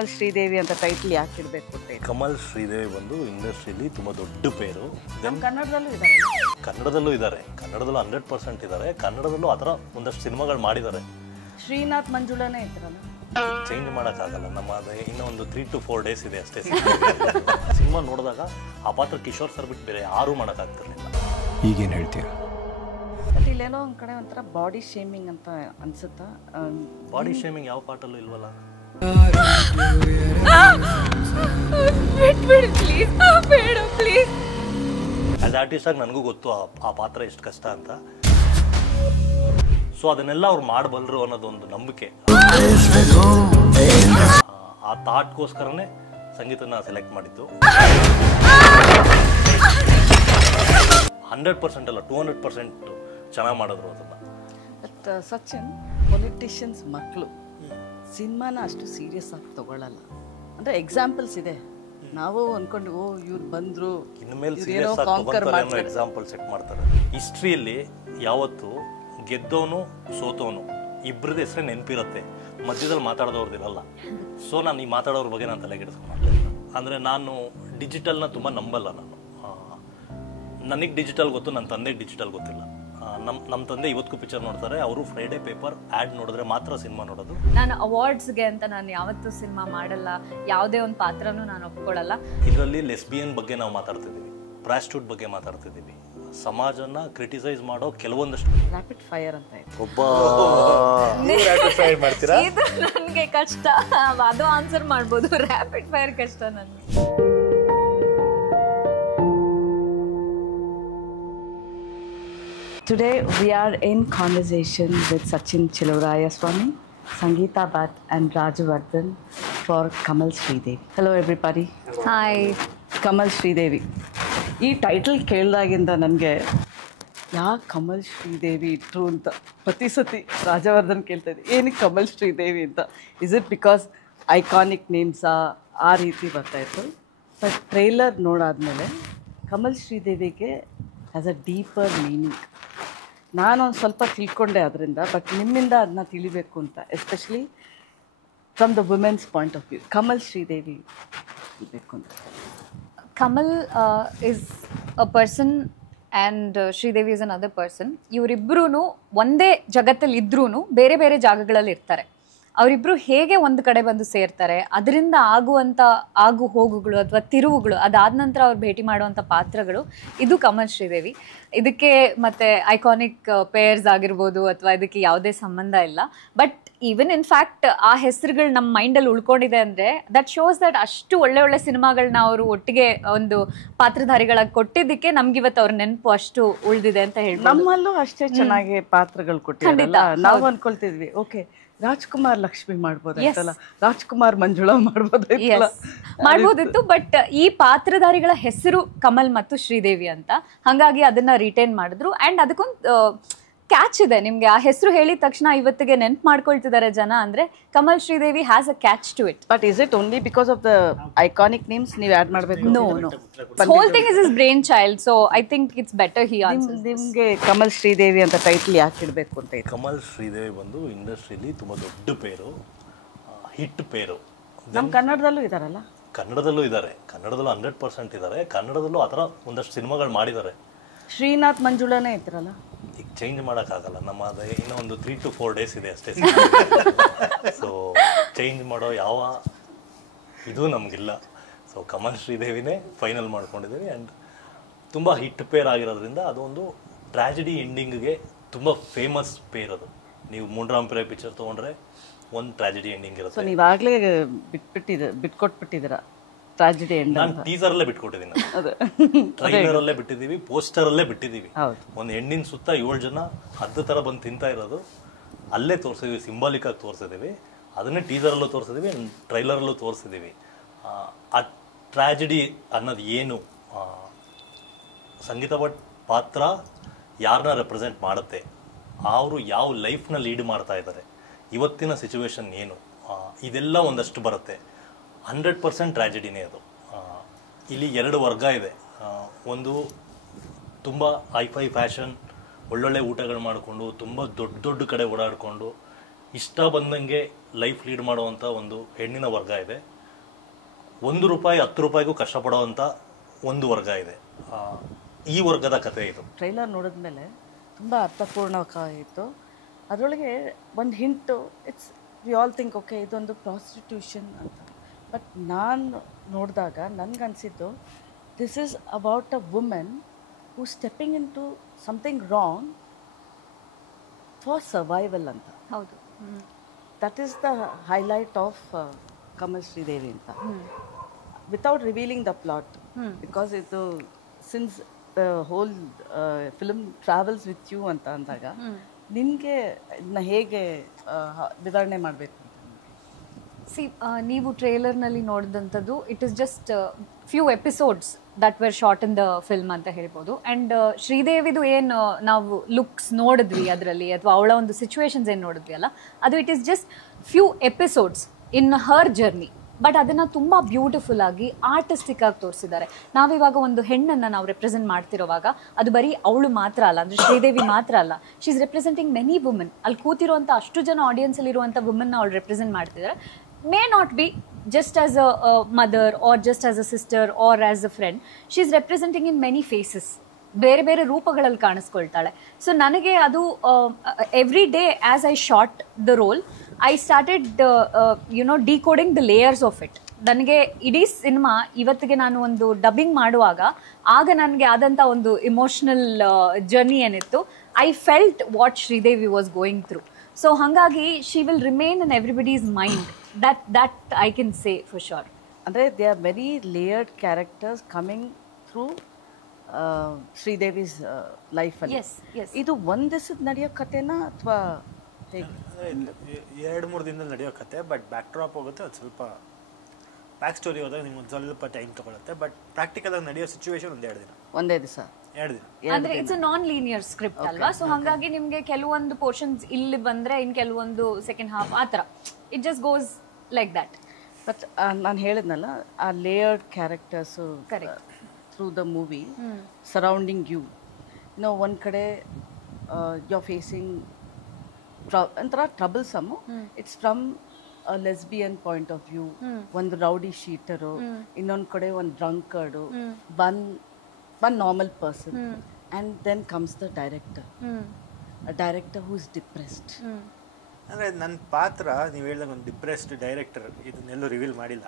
ಕಮಲ್ ಶ್ರೀದೇವಿ ಅಂತ ಟೈಟಲ್ ಯಾಕೆ ಇಡಬೇಕು ಅಂತ? ಕಮಲ್ ಶ್ರೀದೇವಿ ಬಂದು ಇಂಡಸ್ಟ್ರಿಯಲ್ಲಿ ತುಂಬ ದೊಡ್ಡ ಪೇರು. ನಮ್ಮ ಕನ್ನಡದಲ್ಲೂ ಇದ್ದಾರೆ, ಕನ್ನಡದಲ್ಲೂ 100% ಇದ್ದಾರೆ. ಕನ್ನಡದಲ್ಲೂ ಆ ಥರ ಒಂದಷ್ಟು ಸಿನಿಮಾಗಳು ಮಾಡಿದ್ದಾರೆ. ಶ್ರೀನಾಥ್ ಮಂಜುಳನೇ ಇದ್ದಾರಲ್ಲ, ಚೇಂಜ್ ಮಾಡೋಕ್ಕಾಗಲ್ಲ. ನಮ್ಮ ಇನ್ನೂ ಒಂದು 3 to 4 ಡೇಸ್ ಇದೆ ಅಷ್ಟೇ. ಸಿನಿಮಾ ನೋಡಿದಾಗ ಆ ಪಾತ್ರ ಕಿಶೋರ್ ಸರ್ ಬಿಟ್ಟು ಬೇರೆ ಯಾರೂ ಮಾಡೋಕ್ಕಾಗ್ತಿರ್ಲಿಲ್ಲ. ಈಗೇನು ಹೇಳ್ತೀರಾ? ಬಟ್ ಇಲ್ಲೇನೋ ಒಂದು ಕಡೆ ಒಂಥರ ಬಾಡಿ ಶೇಮಿಂಗ್ ಅಂತ ಅನ್ಸುತ್ತಾ? ಬಾಡಿ ಶೇಮಿಂಗ್ ಯಾವ ಪಾರ್ಟಲ್ಲೂ ಇಲ್ವಲ್ಲ. ಆಸ್ ಆರ್ಟಿಸ್ಟ್ ಆಗಿ ನನಗೂ ಗೊತ್ತು ಆ ಪಾತ್ರ ಎಷ್ಟು ಕಷ್ಟ ಅಂತ. ಸೊ ಅದನ್ನೆಲ್ಲ ಅವ್ರು ಮಾಡಬಲ್ಲರು ಅನ್ನೋದೊಂದು ನಂಬಿಕೆ. ಆ ಥಾಟ್ಗೋಸ್ಕರನೇ ಸಂಗೀತನ ಸೆಲೆಕ್ಟ್ ಮಾಡಿದ್ದು. 100% ಅಲ್ಲ, 200% ಚೆನ್ನಾಗಿ ಮಾಡಿದ್ರು ಅದನ್ನು. ಬಟ್ ಸಚಿನ್, ಪೊಲಿಟಿಷಿಯನ್ಸ್ ಮಕ್ಕಳು ಸಿನಿಮಾನ ಅಷ್ಟು ಸೀರಿಯಸ್ ಆಗಿ ತಗೊಳ್ಳಲ್ಲ. ಅಂದರೆ ಎಕ್ಸಾಂಪಲ್ಸ್ ಇದೆ, ನಾವು ಅಂದ್ಕೊಂಡು ಓ ಇವ್ರು ಬಂದರು ಇನ್ಮೇಲೆ ಸೀರಿಯಸ್ ಆಗಿ ತಗೊಂತಾರೆ ಅನ್ನೋ ಎಕ್ಸಾಂಪಲ್ ಸೆಟ್ ಮಾಡ್ತಾರೆ. ಹಿಸ್ಟ್ರಿಯಲ್ಲಿ ಯಾವತ್ತು ಗೆದ್ದವನು ಸೋತವನು ಇಬ್ಬರದ್ದು ಹೆಸರೇ ನೆನಪಿರುತ್ತೆ, ಮಧ್ಯದಲ್ಲಿ ಮಾತಾಡೋದವ್ರದ್ದಿರಲ್ಲ. ಸೊ ನಾನು ಈ ಮಾತಾಡೋರ ಬಗ್ಗೆ ನಾನು ತಲೆಗೆಡಿಸ್ಕೊಂಡು ಅಂದರೆ ನಾನು ಡಿಜಿಟಲ್ನ ತುಂಬ ನಂಬಲ್ಲ. ನನಗೆ ಡಿಜಿಟಲ್ ಗೊತ್ತು, ನನ್ನ ತಂದೆಗೆ ಡಿಜಿಟಲ್ ಗೊತ್ತಿಲ್ಲ. ನಮ್ಮ ತಂದೆ ಇವತ್ತಿಗೂ ಪಿಕ್ಚರ್ ನೋಡ್ತಾರೆ, ಅವರು ಫ್ರೈಡೇ ಪೇಪರ್ ಆ್ಯಡ್ ನೋಡಿದ್ರೆ ಮಾತ್ರ ಸಿನಿಮಾ ನೋಡೋದು. ನಾನು ಅವಾರ್ಡ್ಸ್ಗೆ ಅಂತ ನಾನು ಯಾವತ್ತೂ ಸಿನಿಮಾ ಮಾಡಲ್ಲ, ಯಾವುದೇ ಒಂದು ಪಾತ್ರನೂ ನಾನು ಒಪ್ಕೊಳ್ಳಲ್ಲ. ಇದರಲ್ಲಿ ಲೆಸ್ಬಿಯನ್ ಬಗ್ಗೆ ನಾವು ಮಾತಾಡ್ತಿದ್ದೀವಿ, ಪ್ರಾಸ್ಟಿಟ್ಯೂಟ್ ಬಗ್ಗೆ ಮಾತಾಡ್ತಿದ್ದೀವಿ, ಸಮಾಜನ ಕ್ರಿಟಿಸೈಸ್ ಮಾಡೋ ಕೆಲವೊಂದಷ್ಟು. ರ್ಯಾಪಿಡ್ ಫೈರ್ ಅಂತ ಇದೆ. ಇದು ನನಗೆ ಕಷ್ಟ, ಅದು ಆನ್ಸರ್ ಮಾಡ್ಬೋದು. ರ್ಯಾಪಿಡ್ ಫೈರ್ ಕಷ್ಟ ನನಗೆ. Today we are in conversation with Sachin Chilurayaswamy, Sangeeta Bhatt and Rajavardhan for Kamal Sridevi. Hello everybody. Hi. Kamal Sridevi ಈ ಟೈಟಲ್ ಕೇಳಿದಾಗಿಂದ ನನಗೆ ಯಾಕೆ ಕಮಲ್ ಶ್ರೀದೇವಿ ಇಟ್ಟರು ಅಂತ ಪ್ರತಿ ಸತಿ ರಾಜವರ್ಧನ್ ಕೇಳ್ತಾ ಇದ್ದೆ, ಏನಕ್ಕೆ ಕಮಲ್ ಶ್ರೀದೇವಿ ಅಂತ. ಇಸ್ ಇಟ್ ಬಿಕಾಸ್ ಐಕಾನಿಕ್ ನೇಮ್ಸಾ ಆ ರೀತಿ ಬರ್ತಾಯಿತ್ತು. ಬಟ್ ಟ್ರೈಲರ್ ನೋಡಾದ್ಮೇಲೆ ಕಮಲ್ ಶ್ರೀದೇವಿಗೆ ಹ್ಯಾಸ್ ಅ ಡೀಪರ್ ಮೀನಿಂಗ್. ನಾನೊಂದು ಸ್ವಲ್ಪ ತಿಳ್ಕೊಂಡೆ ಅದರಿಂದ, ಬಟ್ ನಿಮ್ಮಿಂದ ಅದನ್ನ ತಿಳಿಬೇಕು ಅಂತ, especially from the women's point of view. Kamal Sridevi ಬೇಕು ಅಂತ. Kamal is a person and Sridevi is another person. ಇವರಿಬ್ಬರೂ ಒಂದೇ ಜಗತ್ತಲ್ಲಿ ಇದ್ರೂ ಬೇರೆ ಬೇರೆ ಜಾಗಗಳಲ್ಲಿ ಇರ್ತಾರೆ. ಅವರಿಬ್ಬರು ಹೇಗೆ ಒಂದು ಕಡೆ ಬಂದು ಸೇರ್ತಾರೆ, ಅದರಿಂದ ಆಗುವಂಥ ಆಗು ಹೋಗುಗಳು ಅಥವಾ ತಿರುವುಗಳು, ಅದಾದ ನಂತರ ಅವ್ರು ಭೇಟಿ ಮಾಡುವಂಥ ಪಾತ್ರಗಳು, ಇದು ಕಮಲ್ ಶ್ರೀದೇವಿ. ಇದಕ್ಕೆ ಮತ್ತು ಐಕಾನಿಕ್ ಪೇರ್ಸ್ ಆಗಿರ್ಬೋದು ಅಥವಾ ಇದಕ್ಕೆ ಯಾವುದೇ ಸಂಬಂಧ ಇಲ್ಲ. ಬಟ್ ಈವನ್ ಇನ್ಫ್ಯಾಕ್ಟ್ ಆ ಹೆಸರುಗಳು ನಮ್ಮ ಮೈಂಡಲ್ಲಿ ಉಳ್ಕೊಂಡಿದೆ ಅಂದರೆ ದಟ್ ಶೋಸ್ ದಟ್ ಅಷ್ಟು ಒಳ್ಳೆ ಒಳ್ಳೆ ಸಿನಿಮಾಗಳನ್ನ ಅವರು ಒಟ್ಟಿಗೆ ಒಂದು ಪಾತ್ರಧಾರಿಗಳಾಗಿ ಕೊಟ್ಟಿದ್ದಕ್ಕೆ ನಮ್ಗಿವತ್ತು ಅವ್ರ ನೆನಪು ಅಷ್ಟು ಉಳಿದಿದೆ ಅಂತ ಹೇಳಿ. ನಮ್ಮಲ್ಲೂ ಅಷ್ಟೇ ಚೆನ್ನಾಗಿ ಪಾತ್ರಗಳು ಕೊಟ್ಟಿರಲ್ಲ. ನಾವು ಅನ್ಕೊಳ್ತಿದ್ವಿ ಓಕೆ ರಾಜ್ಕುಮಾರ್ ಲಕ್ಷ್ಮಿ ಮಾಡ್ಬೋದಾಯ್ತಲ್ಲ, ರಾಜ್ಕುಮಾರ್ ಮಂಜುಳಾ ಮಾಡ್ಬೋದಿತ್ತು. ಬಟ್ ಈ ಪಾತ್ರಧಾರಿಗಳ ಹೆಸರು ಕಮಲ್ ಮತ್ತು ಶ್ರೀದೇವಿ ಅಂತ, ಹಾಗಾಗಿ ಅದನ್ನ ರಿಟೈನ್ ಮಾಡಿದ್ರು. ಅಂಡ್ ಅದಕ್ಕೊಂದು ಕ್ಯಾಚ್ ಇದೆ. ನಿಮ್ಗೆ ಆ ಹೆಸರು ಹೇಳಿದ ತಕ್ಷಣ ಇವತ್ತಿಗೆ ನೆನ್ಪು ಮಾಡ್ಕೊಳ್ತಿದ್ದಾರೆ ಜನ ಅಂದ್ರೆ Kamal Sridevi has a catch to it. But is it only because of the iconic names ನೀವು ಆಡ್ ಮಾಡಬೇಕು? No, whole thing is his brain child. So I think it's better he answers. ನಿಮ್ಗೆ ಕಮಲ್ ಶ್ರೀದೇವಿ ಅಂತ ಟೈಟಲ್ ಯಾಕೆ ಇಡಬೇಕು ಅಂತ? ಕಮಲ್ ಶ್ರೀದೇವಿ ಬಂದು ಇಂಡಸ್ಟ್ರಿಯಲ್ಲಿ ತುಂಬ ದೊಡ್ಡ ಪೇರು, ಹಿಟ್ ಪೇರು. ನಮ್ಮ ಕನ್ನಡದಲ್ಲೂ ಇದಾರಲ್ಲ? ಕನ್ನಡದಲ್ಲೂ 100% ಇದ್ದಾರೆ. ಕನ್ನಡದಲ್ಲೂ ಆ ಥರ ಒಂದಷ್ಟು ಸಿನಿಮಾಗಳು ಮಾಡಿದ್ದಾರೆ. ಶ್ರೀನಾಥ್ ಮಂಜುಳನೇ ಇದ್ರಲ್ಲ, ಈಗ ಚೇಂಜ್ ಮಾಡೋಕ್ಕಾಗಲ್ಲ. ನಮ್ಮ ಇನ್ನೂ ಒಂದು 3 to 4 ಡೇಸ್ ಇದೆ ಅಷ್ಟೇ. ಸೊ ಚೇಂಜ್ ಮಾಡೋ ಯಾವ ಇದು ನಮಗಿಲ್ಲ. ಸೊ ಕಮಲ್ ಶ್ರೀದೇವಿನೇ ಫೈನಲ್ ಮಾಡ್ಕೊಂಡಿದ್ದೀವಿ. ಆ್ಯಂಡ್ ತುಂಬ ಹಿಟ್ ಪೇರ್ ಆಗಿರೋದ್ರಿಂದ ಅದೊಂದು ಟ್ರ್ಯಾಜಿಡಿ ಎಂಡಿಂಗ್ಗೆ ತುಂಬ ಫೇಮಸ್ ಪೇರ್ ಅದು. ನೀವು ಮೂನ್ರಾಂಪುರ ಪಿಕ್ಚರ್ ತೊಗೊಂಡ್ರೆ ಒಂದು ಟ್ರ್ಯಾಜಿಡಿ ಎಂಡಿಂಗ್ ಇರುತ್ತೆ. ನೀವಾಗಲೇ ಬಿಟ್ಕೊಟ್ಬಿಟ್ಟಿದ್ದೀರಾ ಟ್ರಾಜಿಡಿ ಎಂಡ್. ನಾನು ಟೀಸರಲ್ಲೇ ಬಿಟ್ಕೊಟ್ಟಿದ್ದೀನಿ, ಟ್ರೈಲರಲ್ಲೇ ಬಿಟ್ಟಿದ್ದೀವಿ, ಪೋಸ್ಟರಲ್ಲೇ ಬಿಟ್ಟಿದ್ದೀವಿ. ಒಂದು ಹೆಣ್ಣಿನ ಸುತ್ತ 7 ಜನ 10 ಥರ ಬಂದು ತಿಂತಾ ಇರೋದು ಅಲ್ಲೇ ತೋರಿಸಿದ್ವಿ, ಸಿಂಬಾಲಿಕ್ ಆಗಿ ತೋರಿಸಿದ್ದೀವಿ. ಅದನ್ನೇ ಟೀಸರಲ್ಲೂ ತೋರಿಸಿದ್ದೀವಿ, ಟ್ರೈಲರಲ್ಲೂ ತೋರಿಸಿದ್ದೀವಿ. ಆ ಟ್ರ್ಯಾಜಿಡಿ ಅನ್ನೋದು ಏನು, ಸಂಗೀತ ಭಟ್ ಪಾತ್ರ ಯಾರನ್ನ ರೆಪ್ರೆಸೆಂಟ್ ಮಾಡುತ್ತೆ, ಅವರು ಯಾವ ಲೈಫ್ನ ಲೀಡ್ ಮಾಡ್ತಾ ಇದ್ದಾರೆ, ಇವತ್ತಿನ ಸಿಚುವೇಶನ್ ಏನು, ಇದೆಲ್ಲ ಒಂದಷ್ಟು ಬರುತ್ತೆ. 100% ಟ್ರ್ಯಾಜಿಡಿನೇ ಅದು. ಇಲ್ಲಿ 2 ವರ್ಗ ಇದೆ. ಒಂದು ತುಂಬ ಹೈಫೈ ಫ್ಯಾಷನ್, ಒಳ್ಳೊಳ್ಳೆ ಊಟಗಳು ಮಾಡಿಕೊಂಡು ತುಂಬ ದೊಡ್ಡ ಕಡೆ ಓಡಾಡಿಕೊಂಡು ಇಷ್ಟ ಬಂದಂಗೆ ಲೈಫ್ ಲೀಡ್ ಮಾಡುವಂಥ ಒಂದು ಹೆಣ್ಣಿನ ವರ್ಗ ಇದೆ, 1 ರೂಪಾಯಿ 10 ರೂಪಾಯಿಗೂ ಕಷ್ಟಪಡೋವಂಥ ಒಂದು ವರ್ಗ ಇದೆ. ಈ ವರ್ಗದ ಕಥೆ ಇದು. ಟ್ರೈಲರ್ ನೋಡಿದ್ಮೇಲೆ ತುಂಬ ಅರ್ಥಪೂರ್ಣವಾಗಿತ್ತು. ಅದರೊಳಗೆ ಒಂದು hint, it's we all think okay ಇದೊಂದು ಪ್ರಾಸ್ಟಿಟ್ಯೂಷನ್ ಅಂತ. ಬಟ್ ನಾನು ನೋಡಿದಾಗ ನನಗನ್ಸಿದ್ದು this is about a women who stepping into something wrong for survival ಅಂತ. ಹೌದು. That is the highlight of Kamal Sridevi ಅಂತ. Without revealing the plot, because ಇದು since the whole film travels with you ಅಂತ ಅಂದಾಗ ನಿನಗೆ ಇದನ್ನ ಹೇಗೆ ವಿವರಣೆ ಮಾಡಬೇಕು ಅಂತ? ಸಿ, ನೀವು ಟ್ರೇಲರ್ನಲ್ಲಿ ನೋಡಿದಂಥದ್ದು it is just few episodes that were shot in the film ಅಂತ ಹೇಳ್ಬೋದು. ಆ್ಯಂಡ್ ಶ್ರೀದೇವಿದು ಏನು ನಾವು ಲುಕ್ಸ್ ನೋಡಿದ್ವಿ ಅದರಲ್ಲಿ, ಅಥವಾ ಅವಳ ಒಂದು ಸಿಚುವೇಶನ್ಸ್ ಏನು ನೋಡಿದ್ವಿ ಅಲ್ಲ, ಅದು it is just few episodes in Har journey. But ಅದನ್ನು ತುಂಬ ಬ್ಯೂಟಿಫುಲ್ ಆಗಿ ಆರ್ಟಿಸ್ಟಿಕ್ ಆಗಿ ತೋರಿಸಿದ್ದಾರೆ. ನಾವಿವಾಗ ಒಂದು ಹೆಣ್ಣನ್ನು ನಾವು ರೆಪ್ರೆಸೆಂಟ್ ಮಾಡ್ತಿರೋವಾಗ ಅದು ಬರೀ ಅವಳು ಮಾತ್ರ ಅಲ್ಲ, ಅಂದರೆ ಶ್ರೀದೇವಿ ಮಾತ್ರ ಅಲ್ಲ, she is representing many women. ಅಲ್ಲಿ ಕೂತಿರುವಂಥ ಅಷ್ಟು ಜನ ಆಡಿಯನ್ಸಲ್ಲಿ ಇರುವಂಥ ವುಮೆನ್ನ ಅವಳು ರೆಪ್ರೆಸೆಂಟ್ ಮಾಡ್ತಿದ್ದಾರೆ. May not be just as a mother or just as a sister or as a friend, she is representing in many faces. ಬೇರೆ ಬೇರೆ ರೂಪಗಳಲ್ಲಿ ಕಾಣಿಸ್ಕೊಳ್ತಾಳೆ. ಸೊ ನನಗೆ ಅದು every day as I shot the role I started decoding the layers of it. ನನಗೆ ಇಡೀ cinema ಇವತ್ತಿಗೆ ನಾನು ಒಂದು ಡಬ್ಬಿಂಗ್ ಮಾಡುವಾಗ ಆಗ ನನಗೆ ಆದಂಥ ಒಂದು ಇಮೋಷ್ನಲ್ ಜರ್ನಿ ಏನಿತ್ತು, I felt what Sridevi was going through. So ಹಾಗಾಗಿ she will remain in everybody's mind. That I can say for sure. ಅಂದರೆ there are many layered characters coming through ಶ್ರೀದೇವಿ's life ಅಲ್ಲಿ. Yes, yes. ಇದು ಒಂದು ದಿವಸದ ನಡೆಯೋ ಕಥೆನಾ ಅಥವಾ ಹೇಗೆ? 2-3 ದಿನದಲ್ಲಿ ನಡೆಯೋ ಕತೆ. ಬಟ್ ಬ್ಯಾಕ್ ಡ್ರಾಪ್ ಹೋಗುತ್ತೆ, ಒಂದು ಸ್ವಲ್ಪ ಬ್ಯಾಕ್ ಸ್ಟೋರಿ ಹೋದಾಗ ನಿಮ್ಗೆ ಒಂದು ಸ್ವಲ್ಪ ಟೈಮ್ ತೊಗೊಳುತ್ತೆ. ಬಟ್ ಪ್ರಾಕ್ಟಿಕಲ್ ಆಗಿ ನಡೆಯೋ ಸಿಚುವೇಶನ್ ಒಂದು 2 ದಿನ, ಒಂದೇ ದಿವಸ, 2 ದಿನ. ಅಂದ್ರೆ it's a non linear script ಅಲ್ವಾ. ಸೊ ಹಾಗಾಗಿ ನಿಮ್ಗೆ ಕೆಲವೊಂದು ಪೋರ್ಷನ್ಸ್ ಇಲ್ಲಿ ಬಂದ್ರೆ ಇನ್ ಕೆಲವೊಂದು ಸೆಕೆಂಡ್ ಹಾಫ್ ಆ ಥರ it just goes like that. But ನಾನು ಹೇಳಿದ್ನಲ್ಲ, ಆ layered characters through the movie surrounding you, ಒಂದು ಕಡೆ ಯು ಆರ್ ಫೇಸಿಂಗ್ ಒಂಥರ troublesome. It's from lesbian point of view, ಒಂದು ರೌಡಿ ಶೀಟರು, ಇನ್ನೊಂದು ಕಡೆ ಒಂದು ಡ್ರಂಕರ್ಡು, one normal person, and then comes the director, a director who is depressed. ಅಂದರೆ ನನ್ನ ಪಾತ್ರ ನೀವು ಹೇಳಿದಾಗ ಒಂದು ಡಿಪ್ರೆಸ್ಡ್ ಡೈರೆಕ್ಟರ್, ಇದನ್ನೆಲ್ಲೂ ರಿವೀಲ್ ಮಾಡಿಲ್ಲ.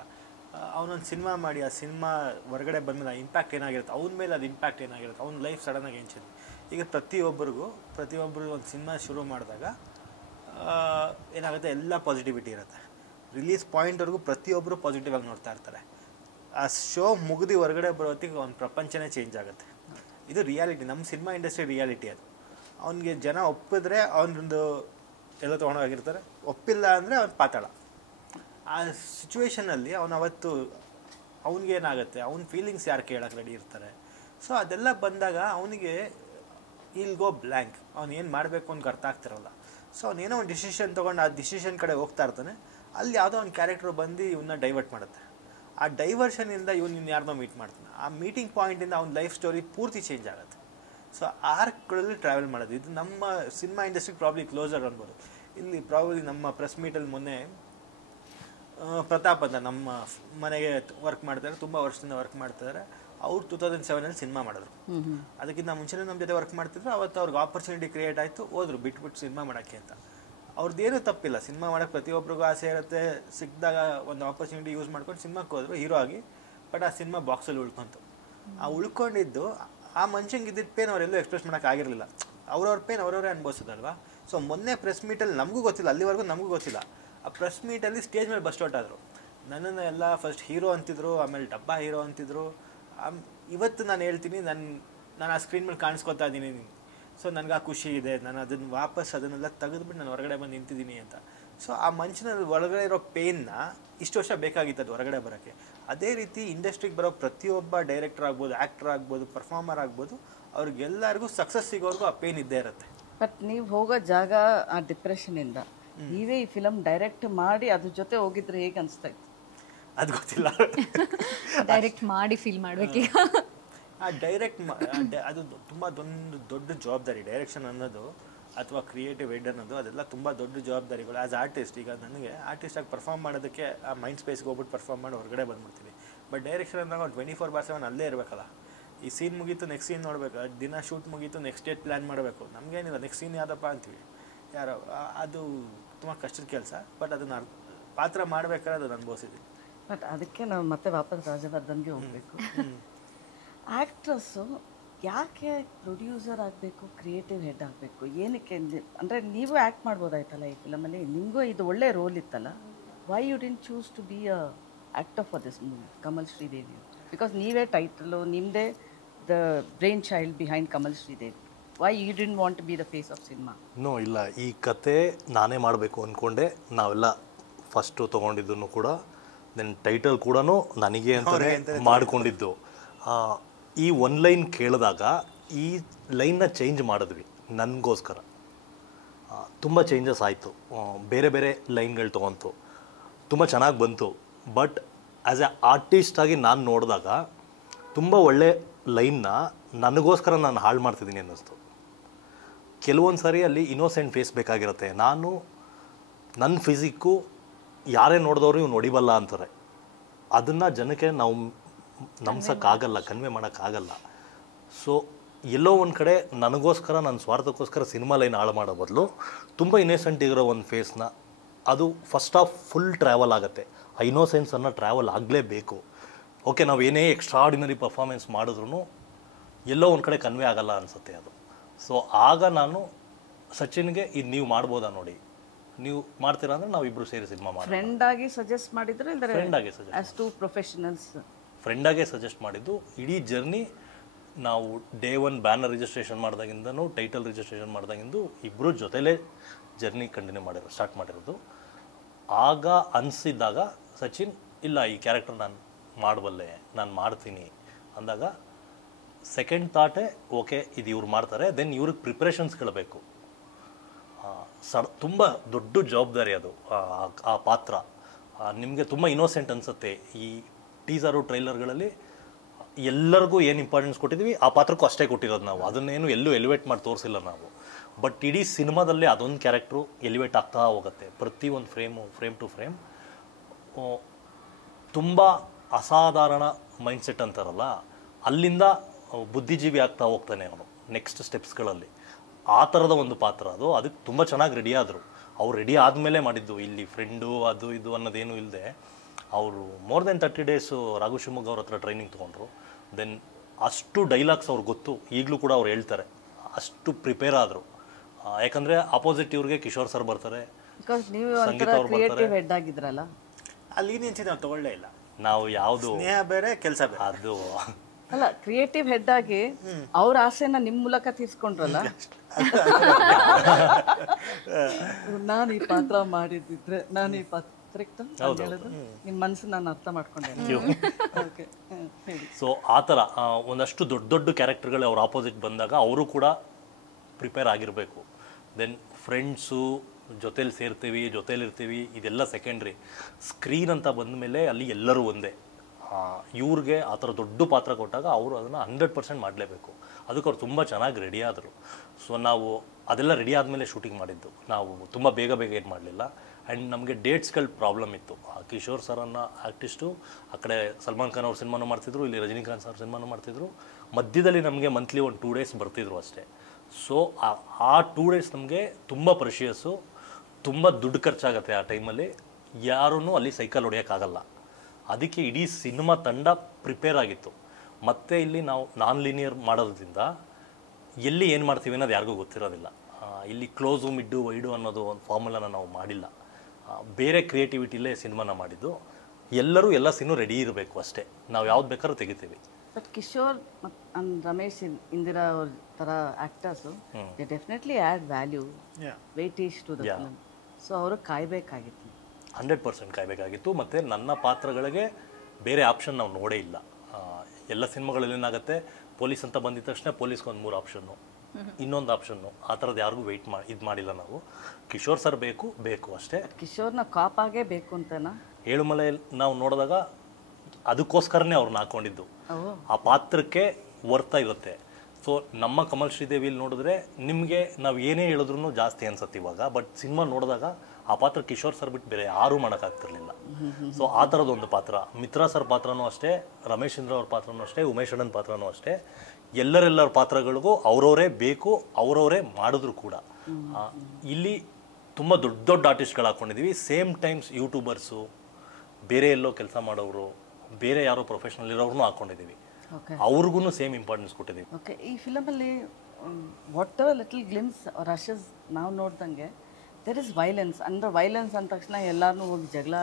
ಅವನೊಂದು ಸಿನಿಮಾ ಮಾಡಿ ಆ ಸಿನಿಮಾ ಹೊರಗಡೆ ಬಂದಮೇಲೆ ಇಂಪ್ಯಾಕ್ಟ್ ಏನಾಗಿರುತ್ತೆ, ಅವನ ಮೇಲೆ ಅದು ಇಂಪ್ಯಾಕ್ಟ್ ಏನಾಗಿರುತ್ತೆ, ಅವ್ನ ಲೈಫ್ ಸಡನ್ನಾಗಿ ಏನು ಚೇಂಜ್. ಈಗ ಪ್ರತಿಯೊಬ್ಬರು ಒಂದು ಸಿನಿಮಾ ಶುರು ಮಾಡಿದಾಗ ಏನಾಗುತ್ತೆ, ಎಲ್ಲ ಪಾಸಿಟಿವಿಟಿ ಇರುತ್ತೆ. ರಿಲೀಸ್ ಪಾಯಿಂಟ್ವರೆಗೂ ಪ್ರತಿಯೊಬ್ಬರು ಪಾಸಿಟಿವ್ ಆಗಿ ನೋಡ್ತಾ ಇರ್ತಾರೆ. ಆ ಶೋ ಮುಗಿದು ಹೊರಗಡೆ ಬರೋತ್ತಿಗೆ ಅವ್ನ ಪ್ರಪಂಚನೇ ಚೇಂಜ್ ಆಗುತ್ತೆ. ಇದು ರಿಯಾಲಿಟಿ, ನಮ್ಮ ಸಿನಿಮಾ ಇಂಡಸ್ಟ್ರಿ ರಿಯಾಲಿಟಿ. ಅದು ಅವನಿಗೆ ಜನ ಒಪ್ಪಿದ್ರೆ ಅವನೊಂದು ಎಲ್ಲ ತೊಗೊಂಡೋಗಿರ್ತಾರೆ, ಒಪ್ಪಿಲ್ಲ ಅಂದರೆ ಅವ್ನು ಪಾತಾಳ. ಆ ಸಿಚುವೇಷನಲ್ಲಿ ಅವತ್ತು ಅವ್ನಿಗೇನಾಗುತ್ತೆ, ಅವ್ನ ಫೀಲಿಂಗ್ಸ್ ಯಾರು ಕೇಳೋಕೆ ರೆಡಿ ಇರ್ತಾರೆ. ಸೊ ಅದೆಲ್ಲ ಬಂದಾಗ ಅವನಿಗೆ ಇಲ್ ಗೋ ಬ್ಲ್ಯಾಂಕ್, ಅವ್ನು ಏನು ಮಾಡಬೇಕು ಅಂತ ಅರ್ಥ ಆಗ್ತಿರಲ್ಲ. ಸೊ ಅವನೇನೋ ಒಂದು ಡಿಸಿಷನ್ ತೊಗೊಂಡು ಆ ಡಿಸಿಷನ್ ಕಡೆ ಹೋಗ್ತಾ ಇರ್ತಾನೆ. ಅಲ್ಲಿ ಯಾವುದೋ ಒಂದು ಕ್ಯಾರೆಕ್ಟರ್ ಬಂದು ಇವನ್ನ ಡೈವರ್ಟ್ ಮಾಡುತ್ತೆ. ಆ ಡೈವರ್ಷನಿಂದ ಇವ್ನು ಯಾರನ್ನೋ ಮೀಟ್ ಮಾಡ್ತಾನೆ. ಆ ಮೀಟಿಂಗ್ ಪಾಯಿಂಟಿಂದ ಅವ್ನ ಲೈಫ್ ಸ್ಟೋರಿ ಪೂರ್ತಿ ಚೇಂಜ್ ಆಗುತ್ತೆ. ಸೊ ಆರ್ಕ್ಗಳಲ್ಲಿ ಟ್ರಾವೆಲ್ ಮಾಡೋದು ಇದು ನಮ್ಮ ಸಿನಿಮಾ ಇಂಡಸ್ಟ್ರಿಗೆ ಪ್ರಾಬ್ಲಿ ಕ್ಲೋಸರ್ ಅನ್ಬೋದು. ಇಲ್ಲಿ ಪ್ರಾಬ್ಲಿ ನಮ್ಮ ಪ್ರೆಸ್ ಮೀಟಲ್ಲಿ ಮೊನ್ನೆ ಪ್ರತಾಪ್ ಅಂತ ನಮ್ಮ ಮನೆಗೆ ವರ್ಕ್ ಮಾಡ್ತಾರೆ, ತುಂಬ ವರ್ಷದಿಂದ ವರ್ಕ್ ಮಾಡ್ತಿದ್ದಾರೆ. ಅವ್ರು 2007 ಸಿನಿಮಾ ಮಾಡಿದ್ರು. ಅದಕ್ಕಿಂತ ಮುಂಚೆನೇ ನಮ್ಮ ಜೊತೆ ವರ್ಕ್ ಮಾಡ್ತಿದ್ರು. ಅವತ್ತು ಅವ್ರಿಗೆ ಆಪರ್ಚುನಿಟಿ ಕ್ರಿಯೇಟ್ ಆಯಿತು, ಹೋದ್ರು ಬಿಟ್ಬಿಟ್ಟು ಸಿನಿಮಾ ಮಾಡೋಕ್ಕೆ ಅಂತ. ಅವ್ರದ್ದೇನೂ ತಪ್ಪಿಲ್ಲ, ಸಿನಿಮಾ ಮಾಡೋಕ್ಕೆ ಪ್ರತಿಯೊಬ್ಬರಿಗೂ ಆಸೆ ಇರುತ್ತೆ. ಸಿಕ್ಕಿದಾಗ ಒಂದು ಆಪರ್ಚುನಿಟಿ ಯೂಸ್ ಮಾಡ್ಕೊಂಡು ಸಿನಿಮಾಕ್ಕೆ ಹೋದ್ರು ಹೀರೋ ಆಗಿ. ಬಟ್ ಆ ಸಿನಿಮಾ ಬಾಕ್ಸಲ್ಲಿ ಉಳ್ಕೊಂತು. ಆ ಉಳ್ಕೊಂಡಿದ್ದು ಆ ಮನುಷ್ಯಂಗೆ ಇದ್ದಿದ್ದು ಪೇನ್ ಅವರೆಲ್ಲೂ ಎಕ್ಸ್ಪ್ರೆಸ್ ಮಾಡೋಕ್ಕಾಗಿರಲಿಲ್ಲ. ಅವ್ರವ್ರ ಪೇನ್ ಅವರವರೇ ಅನ್ಭವಿಸೋದಲ್ವಾ. ಸೊ ಮೊನ್ನೆ ಪ್ರೆಸ್ ಮೀಟಲ್ಲಿ ನಮಗೂ ಗೊತ್ತಿಲ್ಲ, ಅಲ್ಲಿವರೆಗೂ ನಮಗೂ ಗೊತ್ತಿಲ್ಲ. ಆ ಪ್ರೆಸ್ ಮೀಟಲ್ಲಿ ಸ್ಟೇಜ್ ಮೇಲೆ ಬಸ್ ಔಟ್ ಆದರು. ನನ್ನನ್ನು ಎಲ್ಲ ಫಸ್ಟ್ ಹೀರೋ ಅಂತಿದ್ರು, ಆಮೇಲೆ ಡಬ್ಬಾ ಹೀರೋ ಅಂತಿದ್ರು. ಇವತ್ತು ನಾನು ಹೇಳ್ತೀನಿ, ನಾನು ಆ ಸ್ಕ್ರೀನ್ ಮೇಲೆ ಕಾಣಿಸ್ಕೊತಾ ಇದ್ದೀನಿ. ಸೊ ನನಗೆ ಆ ಖುಷಿ ಇದೆ, ನಾನು ಅದನ್ನೆಲ್ಲ ತೆಗೆದುಬಿಟ್ಟು ನಾನು ಹೊರಗಡೆ ಬಂದು ನಿಂತಿದ್ದೀನಿ ಅಂತ. ಸೊ ಆ ಮನುಷ್ಯನಲ್ಲಿ ಒಳಗಡೆ ಇರೋ ಪೇನ್ನ ಇಷ್ಟು ವರ್ಷ ಬೇಕಾಗಿತ್ತು ಅದು ಹೊರಗಡೆ ಬರೋಕ್ಕೆ. ಅದೇ ರೀತಿ ಇಂಡಸ್ಟ್ರಿಗೆ ಬರೋ ಪ್ರತಿಯೊಬ್ಬ ಡೈರೆಕ್ಟರ್ ಆಗ್ಬೋದು, ಆ್ಯಕ್ಟರ್ ಆಗ್ಬೋದು, ಪರ್ಫಾರ್ಮರ್ ಆಗ್ಬೋದು, ಅವ್ರಿಗೆಲ್ಲರಿಗೂ ಸಕ್ಸಸ್ ಸಿಗೋವರೆಗೂ ಆ ಪೇನ್ ಇದ್ದೇ ಇರುತ್ತೆ. ಬಟ್ ನೀವು ಹೋಗೋ ಜಾಗ ಆ ಡಿಪ್ರೆಷನಿಂದ, ನೀವೇ ಈ ಫಿಲಮ್ ಡೈರೆಕ್ಟ್ ಮಾಡಿ ಅದ್ರ ಜೊತೆ ಹೋಗಿದ್ರೆ ಹೇಗೆ ಅನಿಸ್ತಾ ಇತ್ತು? ಅದು ಗೊತ್ತಿಲ್ಲ. ಡೈರೆಕ್ಟ್ ಮಾಡಿ ಫೀಲ್ ಮಾಡ್ಬೇಕೀಗ. ಆ ಡೈರೆಕ್ಟ್ ಅದು ತುಂಬ ದೊಡ್ಡ ಜವಾಬ್ದಾರಿ. ಡೈರೆಕ್ಷನ್ ಅನ್ನೋದು ಅಥವಾ ಕ್ರಿಯೇಟಿವ್ ಹೆಡ್ ಅನ್ನೋದು ಅದೆಲ್ಲ ತುಂಬ ದೊಡ್ಡ ಜವಾಬ್ದಾರಿಗಳು. ಆ್ಯಸ್ ಆರ್ಟಿಸ್ಟ್, ಈಗ ನನಗೆ ಆರ್ಟಿಸ್ಟಾಗಿ ಪರ್ಫಾರ್ಮ್ ಮಾಡೋದಕ್ಕೆ ಆ ಮೈಂಡ್ ಸ್ಪೇಸ್ಗೆ ಹೋಗ್ಬಿಟ್ಟು ಪರ್ಫಾರ್ಮ್ ಮಾಡಿ ಹೊರಗಡೆ ಬಂದ್ಬಿಡ್ತೀನಿ. ಬಟ್ ಡೈರೆಕ್ಷನ್ ಅಂದಾಗ 24/7 ಅಲ್ಲೇ ಇರಬೇಕಲ್ಲ. ಈ ಸೀನ್ ಮುಗೀತು, ನೆಕ್ಸ್ಟ್ ಸೀನ್ ನೋಡಬೇಕು, ದಿನ ಶೂಟ್ ಮುಗೀತು, ನೆಕ್ಸ್ಟ್ ಡೇಟ್ ಪ್ಲ್ಯಾನ್ ಮಾಡಬೇಕು. ನಮಗೇನಿಲ್ಲ, ನೆಕ್ಸ್ಟ್ ಸೀನ್ ಯಾವುದಪ್ಪ ಅಂತೀವಿ, ಯಾರೋ ಅದು ತುಂಬ ಕಷ್ಟದ ಕೆಲಸ. ಬಟ್ ಅದನ್ನು ಪಾತ್ರ ಮಾಡಬೇಕಾದ್ರೆ ಅದನ್ನು ಅನುಭವಿಸಿದ್ದೀನಿ. ಬಟ್ ಅದಕ್ಕೆ ನಾವು ಮತ್ತೆ ವಾಪಸ್ ರಾಜವರ್ಧನ್ಗೆ ಹೋಗಬೇಕು. ಆ್ಯಕ್ಟ್ರಸ್ಸು ಯಾಕೆ ಪ್ರೊಡ್ಯೂಸರ್ ಆಗಬೇಕು, ಕ್ರಿಯೇಟಿವ್ ಹೆಡ್ ಆಗಬೇಕು, ಏನಕ್ಕೆ ಅಂದರೆ ನೀವು ಆ್ಯಕ್ಟ್ ಮಾಡ್ಬೋದಾಯ್ತಲ್ಲ ಈ ಫಿಲಮಲ್ಲಿ, ನಿಮಗೂ ಇದು ಒಳ್ಳೆ ರೋಲ್ ಇತ್ತಲ್ಲ. Why you didn't choose to be a actor for this movie Kamal Sridevi? Because ನೀವೇ ಟೈಟಲು, ನಿಮ್ಮದೇ the brain child behind Kamal Sridevi. Why you didn't want to be the face of cinema? No, ಇಲ್ಲ, ಈ ಕತೆ ನಾನೇ ಮಾಡಬೇಕು ಅಂದ್ಕೊಂಡೆ. ನಾವೆಲ್ಲ ಫಸ್ಟು ತೊಗೊಂಡಿದ್ದನ್ನು ಕೂಡ, ದೆನ್ ಟೈಟಲ್ ಕೂಡ ನನಗೆ ಅಂತಲೇ ಮಾಡಿಕೊಂಡಿದ್ದು. ಈ ಒನ್ ಲೈನ್ ಕೇಳಿದಾಗ ಈ ಲೈನ್ನ ಚೇಂಜ್ ಮಾಡಿದ್ವಿ ನನಗೋಸ್ಕರ. ತುಂಬ ಚೇಂಜಸ್ ಆಯಿತು, ಬೇರೆ ಬೇರೆ ಲೈನ್ಗಳು ತೊಗೊಂತು, ತುಂಬ ಚೆನ್ನಾಗಿ ಬಂತು. ಬಟ್ ಆ್ಯಸ್ ಎ ಆರ್ಟಿಸ್ಟಾಗಿ ನಾನು ನೋಡಿದಾಗ ತುಂಬ ಒಳ್ಳೆ ಲೈನ್ನ ನನಗೋಸ್ಕರ ನಾನು ಹಾಳು ಮಾಡ್ತಿದ್ದೀನಿ ಅನ್ನಿಸ್ತು. ಕೆಲವೊಂದು ಸಾರಿ ಅಲ್ಲಿ ಇನ್ನೋಸೆಂಟ್ ಫೇಸ್ ಬೇಕಾಗಿರುತ್ತೆ. ನಾನು ನನ್ನ ಫಿಸಿಕ್ಕು ಯಾರೇ ನೋಡಿದವರು ಇವ್ನು ಹೊಡಿಬಲ್ಲ ಅಂತಾರೆ. ಅದನ್ನು ಜನಕ್ಕೆ ನಾವು ನಂಬ್ಸೋಕ್ಕಾಗಲ್ಲ, ಕನ್ವೆ ಮಾಡೋಕ್ಕಾಗಲ್ಲ. ಸೊ ಎಲ್ಲೋ ಒಂದು ಕಡೆ ನನಗೋಸ್ಕರ, ನನ್ನ ಸ್ವಾರ್ಥಕ್ಕೋಸ್ಕರ ಸಿನಿಮಾ ಲೈನ್ ಹಾಳು ಮಾಡೋ ಬದಲು ತುಂಬ ಇನ್ನೋಸೆಂಟ್ ಇರೋ ಒಂದು ಫೇಸ್ನ, ಅದು ಫಸ್ಟ್ ಆಫ್ ಫುಲ್ ಟ್ರಾವೆಲ್ ಆಗುತ್ತೆ. ಆ ಇನ್ನೋಸೆನ್ಸನ್ನು ಟ್ರಾವೆಲ್ ಆಗಲೇಬೇಕು. ಓಕೆ, ನಾವು ಏನೇ ಎಕ್ಸ್ಟ್ರಾರ್ಡಿನರಿ ಪರ್ಫಾರ್ಮೆನ್ಸ್ ಮಾಡಿದ್ರೂ ಎಲ್ಲೋ ಒಂದು ಕಡೆ ಕನ್ವೆ ಆಗಲ್ಲ ಅನಿಸುತ್ತೆ ಅದು. ಸೊ ಆಗ ನಾನು ಸಚಿನ್ಗೆ ಇದು ನೀವು ಮಾಡ್ಬೋದಾ ನೋಡಿ, ನೀವು ಮಾಡ್ತೀರಾ ಅಂದರೆ ನಾವಿಬ್ಬರು ಸೇರಿ ಸಿನಿಮಾ ಮಾಡಿ. ಫ್ರೆಂಡಾಗಿ ಸಜೆಸ್ಟ್ ಮಾಡಿದ್ರು, ಇಲ್ಲದ್ರೆ ಫ್ರೆಂಡಾಗಿ ಸಜೆಸ್ಟ್, ಆಸ್ ಟು ಪ್ರೊಫೆಷನಲ್ಸ್ ಫ್ರೆಂಡಾಗೆ ಸಜೆಸ್ಟ್ ಮಾಡಿದ್ದು. ಇಡೀ ಜರ್ನಿ ನಾವು ಡೇ 1 ಬ್ಯಾನರ್ ರಿಜಿಸ್ಟ್ರೇಷನ್ ಮಾಡಿದಾಗಿಂದನೂ ಟೈಟಲ್ ರಿಜಿಸ್ಟ್ರೇಷನ್ ಮಾಡಿದಾಗಿಂದು ಇಬ್ಬರು ಜೊತೆಲೇ ಜರ್ನಿ ಕಂಟಿನ್ಯೂ ಸ್ಟಾರ್ಟ್ ಮಾಡಿರೋದು. ಆಗ ಅನಿಸಿದ್ದಾಗ ಸಚಿನ್, ಇಲ್ಲ ಈ ಕ್ಯಾರೆಕ್ಟರ್ ನಾನು ಮಾಡಬಲ್ಲೆ, ನಾನು ಮಾಡ್ತೀನಿ ಅಂದಾಗ ಸೆಕೆಂಡ್ ಥಾಟೇ ಓಕೆ ಇದು ಇವ್ರು ಮಾಡ್ತಾರೆ, ದೆನ್ ಇವ್ರಿಗೆ ಪ್ರಿಪ್ರೇಷನ್ಸ್ಗಳು ಬೇಕು. ತುಂಬ ದೊಡ್ಡ ಜವಾಬ್ದಾರಿ ಅದು. ಆ ಪಾತ್ರ ನಿಮಗೆ ತುಂಬ ಇನ್ನೋಸೆಂಟ್ ಅನಿಸುತ್ತೆ. ಈ ಟೀಸರು ಟ್ರೈಲರ್ಗಳಲ್ಲಿ ಎಲ್ಲರಿಗೂ ಏನು ಇಂಪಾರ್ಟೆನ್ಸ್ ಕೊಟ್ಟಿದ್ದೀವಿ ಆ ಪಾತ್ರಕ್ಕೂ ಅಷ್ಟೇ ಕೊಟ್ಟಿರೋದು ನಾವು. ಅದನ್ನೇನು ಎಲ್ಲೂ ಎಲಿವೇಟ್ ಮಾಡಿ ತೋರಿಸಿಲ್ಲ ನಾವು. ಬಟ್ ಇಡೀ ಸಿನಿಮಾದಲ್ಲಿ ಅದೊಂದು ಕ್ಯಾರೆಕ್ಟ್ರು ಎಲಿವೇಟ್ ಆಗ್ತಾ ಹೋಗುತ್ತೆ. ಪ್ರತಿಯೊಂದು ಫ್ರೇಮ್ ಟು ಫ್ರೇಮ್ ತುಂಬ ಅಸಾಧಾರಣ ಮೈಂಡ್ಸೆಟ್ ಅಂತಾರಲ್ಲ, ಅಲ್ಲಿಂದ ಬುದ್ಧಿಜೀವಿ ಆಗ್ತಾ ಹೋಗ್ತಾನೆ ಅವನು ನೆಕ್ಸ್ಟ್ ಸ್ಟೆಪ್ಸ್ಗಳಲ್ಲಿ. ಆ ಥರದ ಒಂದು ಪಾತ್ರ ಅದು. ಅದಕ್ಕೆ ತುಂಬ ಚೆನ್ನಾಗಿ ರೆಡಿ ಆದರು. ಅವ್ರು ರೆಡಿ ಆದಮೇಲೆ ಮಾಡಿದ್ದು. ಇಲ್ಲಿ ಫ್ರೆಂಡು ಅದು ಇದು ಅನ್ನೋದೇನು ಇಲ್ಲದೆ ಅವರು more than 30 days Raghu Shivamogga ಅವ್ರ ಹತ್ರ ಟ್ರೈನಿಂಗ್ ತೊಗೊಂಡ್ರು. ದೆನ್ ಅಷ್ಟು ಡೈಲಾಗ್ಸ್ ಅವ್ರಿಗೆ ಗೊತ್ತು, ಈಗಲೂ ಕೂಡ ಅವ್ರು ಹೇಳ್ತಾರೆ. ಅಷ್ಟು ಪ್ರಿಪೇರ್ ಆದರು. ಯಾಕಂದರೆ ಆಪೋಸಿಟ್ ಇವ್ರಿಗೆ ಕಿಶೋರ್ ಸರ್ ಬರ್ತಾರೆ, ಬಿಕಾಸ್ ನೀವು ಸಂಗೀತ ಅವ್ರು ಕ್ರಿಯೇಟಿವ್ ಹೆಡ್ ಆಗಿದ್ರಲ್ಲ, ಅಲ್ಲಿ ನಿಂಚಿ ನಾವು ತಗೊಳ್ಳೇ ಇಲ್ಲ. ನಾವು ಯಾವುದು ಸ್ನೇಹ ಬೇರೆ, ಕೆಲಸ ಬೇರೆ. ಅದು ಅಲ್ಲ, ಕ್ರಿಯೇಟಿವ್ ಹೆಡ್ ಆಗಿ ಅವ್ರ ಆಸೆನ ನಿಮ್ಮ ಮೂಲಕ ತೀರ್ಸ್ಕೊಂಡ್ರಲ್ಲ. ನಾನು ಈ ಪಾತ್ರ ಮಾಡಿದ್ರೆ, ನಾನು ಈ ಪಾತ್ರಕ್ಕೆ ಹೇಳೋದು ನಿಮ್ಮ ಮನಸ್ಸು ನಾನು ಅರ್ಥ ಮಾಡ್ಕೊಂಡೆ. ಸೊ ಆ ಥರ ಒಂದಷ್ಟು ದೊಡ್ಡ ದೊಡ್ಡ ಕ್ಯಾರೆಕ್ಟರ್ಗಳು ಅವ್ರ ಆಪೋಸಿಟ್ ಬಂದಾಗ ಅವರು ಕೂಡ ಪ್ರಿಪೇರ್ ಆಗಿರಬೇಕು. ದೆನ್ ಫ್ರೆಂಡ್ಸು ಜೊತೇಲಿ ಸೇರ್ತೀವಿ, ಜೊತೇಲಿರ್ತೀವಿ, ಇದೆಲ್ಲ ಸೆಕೆಂಡ್ರಿ. ಸ್ಕ್ರೀನ್ ಅಂತ ಬಂದ ಮೇಲೆ ಅಲ್ಲಿ ಎಲ್ಲರೂ ಒಂದೇ. ಇವ್ರಿಗೆ ಆ ಥರ ದೊಡ್ಡ ಪಾತ್ರ ಕೊಟ್ಟಾಗ ಅವರು ಅದನ್ನು 100% ಮಾಡಲೇಬೇಕು. ಅದಕ್ಕೆ ಅವ್ರು ತುಂಬ ಚೆನ್ನಾಗಿ ರೆಡಿ ಆದರು. ಸೊ ನಾವು ಅದೆಲ್ಲ ರೆಡಿ ಆದಮೇಲೆ ಶೂಟಿಂಗ್ ಮಾಡಿದ್ದು. ನಾವು ತುಂಬ ಬೇಗ ಏನು ಮಾಡಲಿಲ್ಲ. ಆ್ಯಂಡ್ ನಮಗೆ ಡೇಟ್ಸ್ಗಳ ಪ್ರಾಬ್ಲಮ್ ಇತ್ತು. ಕಿಶೋರ್ ಸರನ್ನು ಆರ್ಟಿಸ್ಟು ಆ ಕಡೆ ಸಲ್ಮಾನ್ ಖಾನ್ ಅವ್ರ ಸಿನಿಮಾನು ಮಾಡ್ತಿದ್ರು, ಇಲ್ಲಿ ರಜನಿಕಾಂತ್ ಸರ್ ಸಿನಿಮಾನು ಮಾಡ್ತಿದ್ರು. ಮಧ್ಯದಲ್ಲಿ ನಮಗೆ ಮಂತ್ಲಿ ಒಂದು 2 days ಬರ್ತಿದ್ರು ಅಷ್ಟೇ. ಸೊ ಆ 2 days ನಮಗೆ ತುಂಬ ಪ್ರೆಷಿಯಸ್ಸು, ತುಂಬ ದುಡ್ಡು ಖರ್ಚಾಗುತ್ತೆ. ಆ ಟೈಮಲ್ಲಿ ಯಾರೂ ಅಲ್ಲಿ ಸೈಕಲ್ ಹೊಡೆಯೋಕ್ಕಾಗಲ್ಲ. ಅದಕ್ಕೆ ಇಡೀ ಸಿನಿಮಾ ತಂಡ ಪ್ರಿಪೇರ್ ಆಗಿತ್ತು. ಮತ್ತು ಇಲ್ಲಿ ನಾವು ನಾನ್ ಲೀನಿಯರ್ ಮಾಡೋದ್ರಿಂದ ಎಲ್ಲಿ ಏನು ಮಾಡ್ತೀವಿ ಅನ್ನೋದು ಯಾರಿಗೂ ಗೊತ್ತಿರೋದಿಲ್ಲ. ಇಲ್ಲಿ ಕ್ಲೋಸು ಮಿಡ್ಡು ವೈಡು ಅನ್ನೋದು ಒಂದು ಫಾರ್ಮುಲಾನ ನಾವು ಮಾಡಿಲ್ಲ. ಬೇರೆ ಕ್ರಿಯೇಟಿವಿಟಿಲೇ ಸಿನಿಮಾನ ಮಾಡಿದ್ದು. ಎಲ್ಲರೂ ಎಲ್ಲ ಸೀನು ರೆಡಿ ಇರಬೇಕು ಅಷ್ಟೇ. ನಾವು ಯಾವ್ದು ಬೇಕಾದ್ರೂ ತೆಗಿತೀವಿ. ಬಟ್ ಕಿಶೋರ್ ಮತ್ತು ರಮೇಶ್ ಇಂದಿರಾ ಅವ್ರ ಥರ actors they definitely add value, weightage to the film. So ಅವರು ಕಾಯಬೇಕಾಗಿತ್ತು, 100% ಕಾಯಬೇಕಾಗಿತ್ತು. ಮತ್ತು ನನ್ನ ಪಾತ್ರಗಳಿಗೆ ಬೇರೆ ಆಪ್ಷನ್ ನಾವು ನೋಡೇ ಇಲ್ಲ. ಎಲ್ಲ ಸಿನಿಮಾಗಳಲ್ಲಿ ಏನಾಗುತ್ತೆ, ಪೊಲೀಸ್ ಅಂತ ಬಂದಿದ ತಕ್ಷಣ ಪೊಲೀಸ್ಗೆ ಒಂದು 3 ಆಪ್ಷನ್ನು, ಇನ್ನೊಂದು ಆಪ್ಷನ್ನು, ಆ ಥರದ್ದು ಯಾರಿಗೂ ವೆಯ್ಟ್ ಇದು ಮಾಡಿಲ್ಲ ನಾವು. ಕಿಶೋರ್ ಸರ್ ಬೇಕು ಅಷ್ಟೇ. ಕಿಶೋರ್ನ ಕಾಪಾಗೇ ಬೇಕು ಅಂತನಾ? ಏಳುಮಲೆ ನಾವು ನೋಡಿದಾಗ ಅದಕ್ಕೋಸ್ಕರನೇ ಅವ್ರನ್ನ ಹಾಕೊಂಡಿದ್ದು. ಆ ಪಾತ್ರಕ್ಕೆ ವರ್ತಾ ಇರುತ್ತೆ. ಸೊ ನಮ್ಮ ಕಮಲ್ ಶ್ರೀದೇವಿಯಲ್ಲಿ ನೋಡಿದ್ರೆ ನಿಮಗೆ ನಾವು ಏನೇ ಹೇಳಿದ್ರು ಜಾಸ್ತಿ ಅನ್ಸತ್ತೆ ಇವಾಗ. ಬಟ್ ಸಿನಿಮಾ ನೋಡಿದಾಗ ಆ ಪಾತ್ರ ಕಿಶೋರ್ ಸರ್ ಬಿಟ್ಟು ಬೇರೆ ಯಾರೂ ಮಾಡೋಕ್ಕಾಗ್ತಿರ್ಲಿಲ್ಲ. ಸೊ ಆ ಥರದೊಂದು ಪಾತ್ರ. ಮಿತ್ರಾ ಸರ್ ಪಾತ್ರನೂ ಅಷ್ಟೇ, ರಮೇಶ್ ಚಂದ್ರ ಅವ್ರ ಪಾತ್ರನೂ ಅಷ್ಟೇ, ಉಮೇಶ್ ಅಣ್ಣನ ಪಾತ್ರನೂ ಅಷ್ಟೇ. ಎಲ್ಲರೆಲ್ಲರ ಪಾತ್ರಗಳಿಗೂ ಅವರವರೇ ಬೇಕು, ಅವರವರೇ ಮಾಡಿದ್ರು ಕೂಡ. ಇಲ್ಲಿ ತುಂಬ ದೊಡ್ಡ ದೊಡ್ಡ ಆರ್ಟಿಸ್ಟ್ಗಳು ಹಾಕ್ಕೊಂಡಿದ್ದೀವಿ. ಸೇಮ್ ಟೈಮ್ಸ್ ಯೂಟ್ಯೂಬರ್ಸು, ಬೇರೆ ಎಲ್ಲೋ ಕೆಲಸ ಮಾಡೋರು, ಬೇರೆ ಯಾರೋ ಪ್ರೊಫೆಷನಲ್ ಇರೋರ್ನೂ ಹಾಕ್ಕೊಂಡಿದ್ದೀವಿ. ಅವ್ರಿಗೂ ಸೇಮ್ ಇಂಪಾರ್ಟೆನ್ಸ್ ಕೊಟ್ಟಿದ್ದೀವಿ. ಓಕೆ, ಈ ಫಿಲಮಲ್ಲಿ whatever little glimpse rushes ನಾವು ನೋಡ್ದಂಗೆ ದೆರ್ ಇಸ್ ವೈಲೆನ್ಸ್. ಅಂದರೆ ವೈಲೆನ್ಸ್ ಅಂದ ತಕ್ಷಣ ಎಲ್ಲರೂ ಹೋಗಿ ಜಗಳ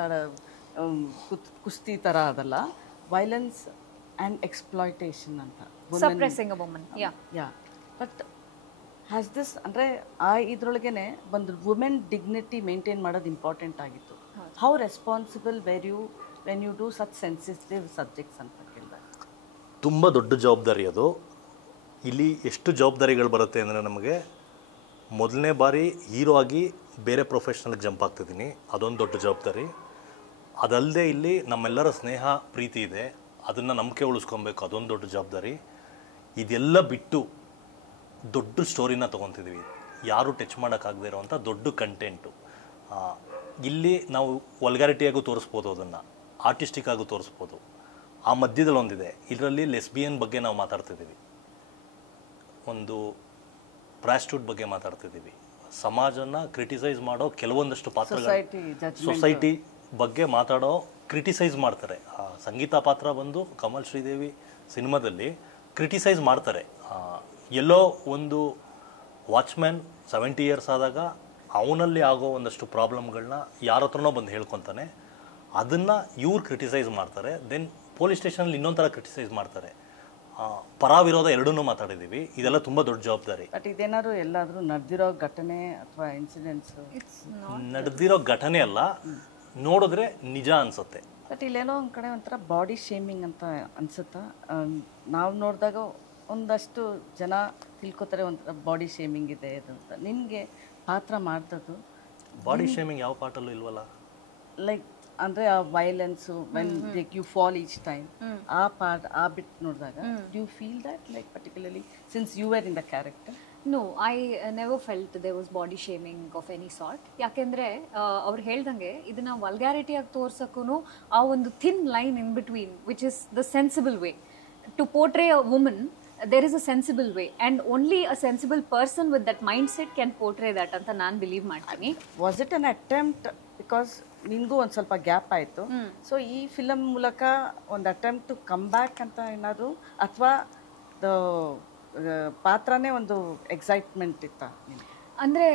ಕುಸ್ತಿ ಥರ ಅದಲ್ಲ. ವೈಲೆನ್ಸ್ ಆ್ಯಂಡ್ ಎಕ್ಸ್ಪ್ಲಾಯ್ಟೇಷನ್ ಅಂತ. Suppressing a woman. Ya, but has this ಅಂದರೆ ಆ ಇದರೊಳಗೇ ಒಂದು ವುಮೆನ್ ಡಿಗ್ನಿಟಿ ಮೇಂಟೈನ್ ಮಾಡೋದು ಇಂಪಾರ್ಟೆಂಟ್ ಆಗಿತ್ತು. How responsible when you do such sensitive subjects ಅಂತ ಕೇಳಿದಾಗ? ತುಂಬ ದೊಡ್ಡ ಜವಾಬ್ದಾರಿ ಅದು. ಇಲ್ಲಿ ಎಷ್ಟು ಜವಾಬ್ದಾರಿಗಳು ಬರುತ್ತೆ ಅಂದರೆ, ನಮಗೆ ಮೊದಲನೇ ಬಾರಿ ಹೀರೋ ಆಗಿ ಬೇರೆ ಪ್ರೊಫೆಷ್ನಲ್ಗೆ ಜಂಪ್ ಆಗ್ತಿದ್ದೀನಿ, ಅದೊಂದು ದೊಡ್ಡ ಜವಾಬ್ದಾರಿ. ಅದಲ್ಲದೆ ಇಲ್ಲಿ ನಮ್ಮೆಲ್ಲರ ಸ್ನೇಹ ಪ್ರೀತಿ ಇದೆ, ಅದನ್ನು ನಂಬಿಕೆ ಉಳಿಸ್ಕೊಬೇಕು, ಅದೊಂದು ದೊಡ್ಡ ಜವಾಬ್ದಾರಿ. ಇದೆಲ್ಲ ಬಿಟ್ಟು ದೊಡ್ಡ ಸ್ಟೋರಿನ ತೊಗೊತಿದ್ದೀವಿ, ಯಾರೂ ಟಚ್ ಮಾಡೋಕ್ಕಾಗದೇ ಇರೋವಂಥ ದೊಡ್ಡ ಕಂಟೆಂಟು. ಇಲ್ಲಿ ನಾವು ವಲ್ಗಾರಿಟಿಯಾಗೂ ತೋರಿಸ್ಬೋದು, ಅದನ್ನು ಆರ್ಟಿಸ್ಟಿಕ್ಕಾಗೂ ತೋರಿಸ್ಬೋದು. ಆ ಮಧ್ಯದಲ್ಲಿ ಒಂದಿದೆ, ಇದರಲ್ಲಿ ಲೆಸ್ಬಿಯನ್ ಬಗ್ಗೆ ನಾವು ಮಾತಾಡ್ತಿದ್ದೀವಿ, ಒಂದು ಪ್ರಾಸ್ಟಿಟ್ಯೂಟ್ ಬಗ್ಗೆ ಮಾತಾಡ್ತಿದ್ದೀವಿ, ಸಮಾಜನ ಕ್ರಿಟಿಸೈಸ್ ಮಾಡೋ ಕೆಲವೊಂದಷ್ಟು ಪಾತ್ರಗಳು, ಸೊಸೈಟಿ ಬಗ್ಗೆ ಮಾತಾಡೋ ಕ್ರಿಟಿಸೈಸ್ ಮಾಡ್ತಾರೆ. ಸಂಗೀತ ಪಾತ್ರ ಬಂದು ಕಮಲ್ ಶ್ರೀದೇವಿ ಸಿನಿಮಾದಲ್ಲಿ ಕ್ರಿಟಿಸೈಸ್ ಮಾಡ್ತಾರೆ. ಎಲ್ಲೋ ಒಂದು ವಾಚ್ಮ್ಯಾನ್ 70 ಇಯರ್ಸ್ ಆದಾಗ ಅವನಲ್ಲಿ ಆಗೋ ಒಂದಷ್ಟು ಪ್ರಾಬ್ಲಮ್ಗಳನ್ನ ಯಾರ ಹತ್ರನೋ ಬಂದು ಹೇಳ್ಕೊತಾನೆ, ಅದನ್ನು ಇವ್ರು ಕ್ರಿಟಿಸೈಸ್ ಮಾಡ್ತಾರೆ. ದೆನ್ ಪೊಲೀಸ್ ಸ್ಟೇಷನಲ್ಲಿ ಇನ್ನೊಂದು ಥರ ಕ್ರಿಟಿಸೈಸ್ ಮಾಡ್ತಾರೆ. ಪರಾವಿರೋಧ ಎರಡನ್ನೂ ಮಾತಾಡಿದ್ದೀವಿ. ಇದೆಲ್ಲ ತುಂಬ ದೊಡ್ಡ ಜವಾಬ್ದಾರಿ. ಬಟ್ ಇದೇನಾದ್ರು ಎಲ್ಲಾದರೂ ನಡೆದಿರೋ ಘಟನೆ ಅಥವಾ ಇನ್ಸಿಡೆಂಟ್ಸ್? ನಡೆದಿರೋ ಘಟನೆ ಅಲ್ಲ, ನೋಡಿದ್ರೆ ನಿಜ ಅನ್ಸುತ್ತೆ. ಬಟ್ ಇಲ್ಲೇನೋ ಒಂದು ಕಡೆ ಒಂಥರ ಬಾಡಿ ಶೇಮಿಂಗ್ ಅಂತ ಅನ್ಸುತ್ತಾ? ನಾವು ನೋಡಿದಾಗ ಒಂದಷ್ಟು ಜನ ತಿಳ್ಕೊತಾರೆ ಒಂಥರ ಬಾಡಿ ಶೇಮಿಂಗ್ ಇದೆ ಇದು ಅಂತ. ನಿನಗೆ ಪಾತ್ರ ಮಾಡ್ತದ್ದು ಬಾಡಿ ಶೇಮಿಂಗ್ ಯಾವ ಪಾರ್ಟಲ್ಲೂ ಇಲ್ವಲ್ಲ. ಲೈಕ್ ಅಂದರೆ ಆ violence when like you fall each time, ಆ ಪಾರ್ಟ್ ಆ ಬಿಟ್ ನೋಡಿದಾಗ you feel that like particularly since you are in the character? No, I never felt there was body shaming of any sort. ಯಾಕೆಂದರೆ ಅವ್ರು ಹೇಳ್ದಂಗೆ ಇದನ್ನ ವಲ್ಗ್ಯಾರಿಟಿಯಾಗಿ ತೋರ್ಸೋಕ್ಕೂ ಆ ಒಂದು thin line in between which is the sensible way to portray a woman. there is a sensible way and only a sensible person with that mindset can portray that ಅಂತ ನಾನು believe ಮಾಡ್ತೀನಿ. Was it an attempt? Because ನಿನಗೂ ಒಂದು ಸ್ವಲ್ಪ gap ಆಯಿತು, so ಈ film ಮೂಲಕ ಒಂದು ಅಟೆಂಪ್ಟ್ ಟು ಕಮ್ ಬ್ಯಾಕ್ ಅಂತ ಏನಾದರೂ, ಅಥವಾ ಪಾತ್ರನೇ ಒಂದು ಎಕ್ಸೈಟ್ಮೆಂಟ್ ಇತ್ತ? ಅಂದರೆ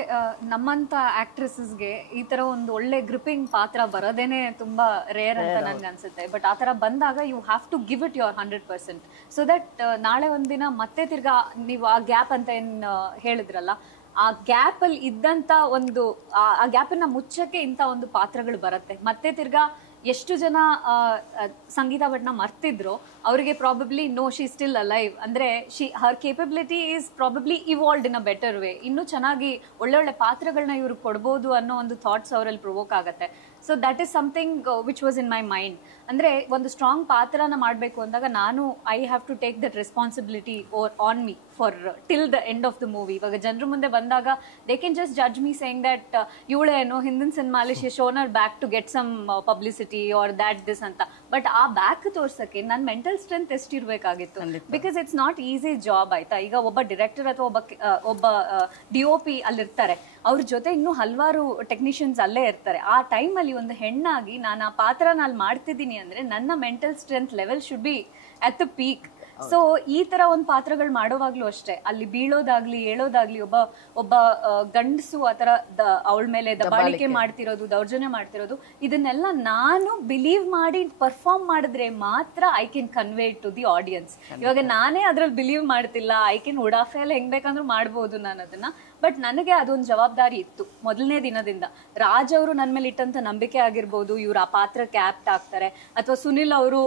ನಮ್ಮಂಥ ಆ್ಯಕ್ಟ್ರೆಸಸ್ಗೆ ಈ ಥರ ಒಂದು ಒಳ್ಳೆ ಗ್ರಿಪ್ಪಿಂಗ್ ಪಾತ್ರ ಬರೋದೇನೆ ತುಂಬ ರೇರ್ ಅಂತ ನನಗೆ ಅನಿಸುತ್ತೆ. ಬಟ್ ಆ ಥರ ಬಂದಾಗ you have to give it your 100%, so that ನಾಳೆ ಒಂದಿನ ಮತ್ತೆ ತಿರ್ಗಾ ನೀವು ಆ ಗ್ಯಾಪ್ ಅಂತ ಏನು ಹೇಳಿದ್ರಲ್ಲ, ಆ ಗ್ಯಾಪಲ್ಲಿ ಇದ್ದಂಥ ಒಂದು ಆ ಗ್ಯಾಪನ್ನು ಮುಚ್ಚಕ್ಕೆ ಇಂಥ ಒಂದು ಪಾತ್ರಗಳು ಬರುತ್ತೆ. ಮತ್ತೆ ತಿರ್ಗಾ ಎಷ್ಟು ಜನ ಸಂಗೀತ ಭಟ್ನ ಮರ್ತಿದ್ರು ಅವರಿಗೆ probably know she still alive, ಅಂದರೆ her capability is probably evolved in a better way. ಇನ್ನೂ ಚೆನ್ನಾಗಿ ಒಳ್ಳೊಳ್ಳೆ ಪಾತ್ರಗಳನ್ನ ಇವ್ರಿಗೆ ಕೊಡ್ಬೋದು ಅನ್ನೋ ಒಂದು ಥಾಟ್ಸ್ ಅವರಲ್ಲಿ ಪ್ರೊವೋಕ್ ಆಗುತ್ತೆ. So that is something which was in my mind. ಅಂದರೆ ಒಂದು ಸ್ಟ್ರಾಂಗ್ ಪಾತ್ರನ ಮಾಡಬೇಕು ಅಂದಾಗ ನಾನು I have to take that responsibility on me for till the end of the movie. ಇವಾಗ ಜನರ ಮುಂದೆ ಬಂದಾಗ they can just judge me saying that ಇವಳೇನೋ ಹಿಂದಿನ ಸಿನಿಮಾಲಿ she shown her back to get some publicity or that this ಅಂತ. But ಆ back ತೋರ್ಸಕ್ಕೆ ನನ್ನ ಮೆಂಟಲ್ ಸ್ಟ್ರೆಂತ್ ಎಷ್ಟಿರಬೇಕಾಗಿತ್ತು, because it's not easy job. ಆಯ್ತಾ, ಈಗ ಒಬ್ಬ ಡಿರೆಕ್ಟರ್ ಅಥವಾ ಒಬ್ಬ DOP ಅಲ್ಲಿರ್ತಾರೆ, ಅವ್ರ ಜೊತೆ ಇನ್ನೂ ಹಲವಾರು ಟೆಕ್ನಿಷಿಯನ್ಸ್ ಅಲ್ಲೇ ಇರ್ತಾರೆ. ಆ ಟೈಮಲ್ಲಿ ಒಂದು ಹೆಣ್ಣಾಗಿ ನಾನು ಆ ಪಾತ್ರನ ಅಲ್ಲಿ ಮಾಡ್ತಿದ್ದೀನಿ ಅಂದರೆ ನನ್ನ mental strength level should be at the peak. So ಈ ತರ ಒಂದು ಪಾತ್ರಗಳು ಮಾಡೋವಾಗ್ಲೂ ಅಷ್ಟೇ, ಅಲ್ಲಿ ಬೀಳೋದಾಗ್ಲಿ ಹೇಳೋದಾಗ್ಲಿ, ಒಬ್ಬ ಗಂಡಸು ಆ ತರ ಅವಳ ಮೇಲೆ ದಬ್ಬಾಳಿಕೆ ಮಾಡ್ತಿರೋದು, ದೌರ್ಜನ್ಯ ಮಾಡ್ತಿರೋದು, ಇದನ್ನೆಲ್ಲ ನಾನು ಬಿಲೀವ್ ಮಾಡಿ ಪರ್ಫಾರ್ಮ್ ಮಾಡಿದ್ರೆ ಮಾತ್ರ I can convey to the audience. ಇವಾಗ ನಾನೇ ಅದ್ರಲ್ಲಿ ಬಿಲೀವ್ ಮಾಡ್ತಿಲ್ಲ, ಐ ಕ್ಯಾನ್ ಉಡಾಫೆ ಎಲ್ಲ ಹೆಂಗ್ ಬೇಕಂದ್ರೂ ಮಾಡ್ಬೋದು ನಾನು ಅದನ್ನ. ಬಟ್ ನನಗೆ ಅದೊಂದು ಜವಾಬ್ದಾರಿ ಇತ್ತು ಮೊದಲನೇ ದಿನದಿಂದ. ರಾಜ್ ಅವರು ನನ್ನ ಮೇಲೆ ಇಟ್ಟಂತ ನಂಬಿಕೆ ಆಗಿರ್ಬೋದು, ಇವ್ರು ಆ ಪಾತ್ರಕ್ಕೆ ಆಪ್ಟ್ ಆಗ್ತಾರೆ, ಅಥವಾ ಸುನಿಲ್ ಅವರು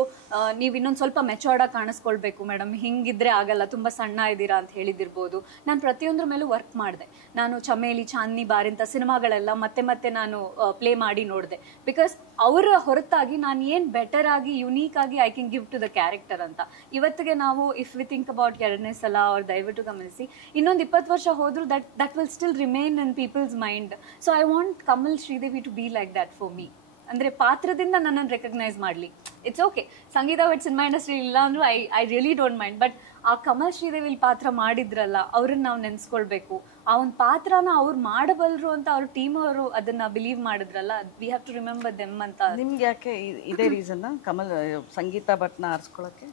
ನೀವು ಇನ್ನೊಂದು ಸ್ವಲ್ಪ ಮೆಚೋರ್ಡ್ ಆಗಿ ಕಾಣಿಸ್ಕೊಳ್ಬೇಕು, ಮಾಡಬೇಕು ಮೇಡಮ್, ಹಿಂಗಿದ್ರೆ ಆಗಲ್ಲ, ತುಂಬ ಸಣ್ಣ ಇದ್ದೀರಾ ಅಂತ ಹೇಳಿದಿರ್ಬೋದು. ನಾನು ಪ್ರತಿಯೊಂದ್ರ ಮೇಲೂ ವರ್ಕ್ ಮಾಡಿದೆ. ನಾನು ಚಮೇಲಿ, ಚಾಂದ್ನಿ ಬಾರ್ ಇಂಥ ಸಿನಿಮಾಗಳೆಲ್ಲ ಮತ್ತೆ ಮತ್ತೆ ನಾನು ಪ್ಲೇ ಮಾಡಿ ನೋಡಿದೆ. ಬಿಕಾಸ್ ಅವರ ಹೊರತಾಗಿ ನಾನು ಏನು ಬೆಟರ್ ಆಗಿ ಯುನೀಕ್ ಆಗಿ I can give to the character ಅಂತ. ಇವತ್ತಿಗೆ ನಾವು ಇಫ್ ವಿ ಥಿಂಕ್ ಅಬೌಟ್ ಎರಡನೇ ಸಲ ಅವ್ರು ದಯವಿಟ್ಟು ಗಮನಿಸಿ, ಇನ್ನೊಂದು 20 ವರ್ಷ ಹೋದ್ರು that will still remain in people's mind. So I want Kamal Sridevi to be like that for me. ಅಂದರೆ ಪಾತ್ರದಿಂದ ನನ್ನನ್ನು ರೆಕಗ್ನೈಸ್ ಮಾಡಲಿ. It's okay, Sangeetha but cinema industry ಇಲ್ಲ ಅಂದ್ರೂ I really don't mind. But ಆ ಕಮಲ್ ಶ್ರೀದೇವಿ ಪಾತ್ರ ಮಾಡಿದ್ರಲ್ಲ, ಅವ್ರನ್ನ ನಾವು ನೆನೆಸ್ಕೊಳ್ಬೇಕು. ಆ ಒಂದು ಪಾತ್ರನ ಅವ್ರು ಮಾಡಬಲ್ಲರು ಅಂತ ಅವ್ರ ಟೀಮ್ ಅವರು ಅದನ್ನ ಬಿಲೀವ್ ಮಾಡಿದ್ರಲ್ಲ, we have to remember them ಅಂತ. ನಿಮ್ಗೆ ಯಾಕೆ ಇದೇ ರೀಸನ್ನ ಕಮಲ್ ಸಂಗೀತ ಭಟ್ನ ಆರಿಸ್ಕೊಳ್ಳೋಕ್ಕೆ?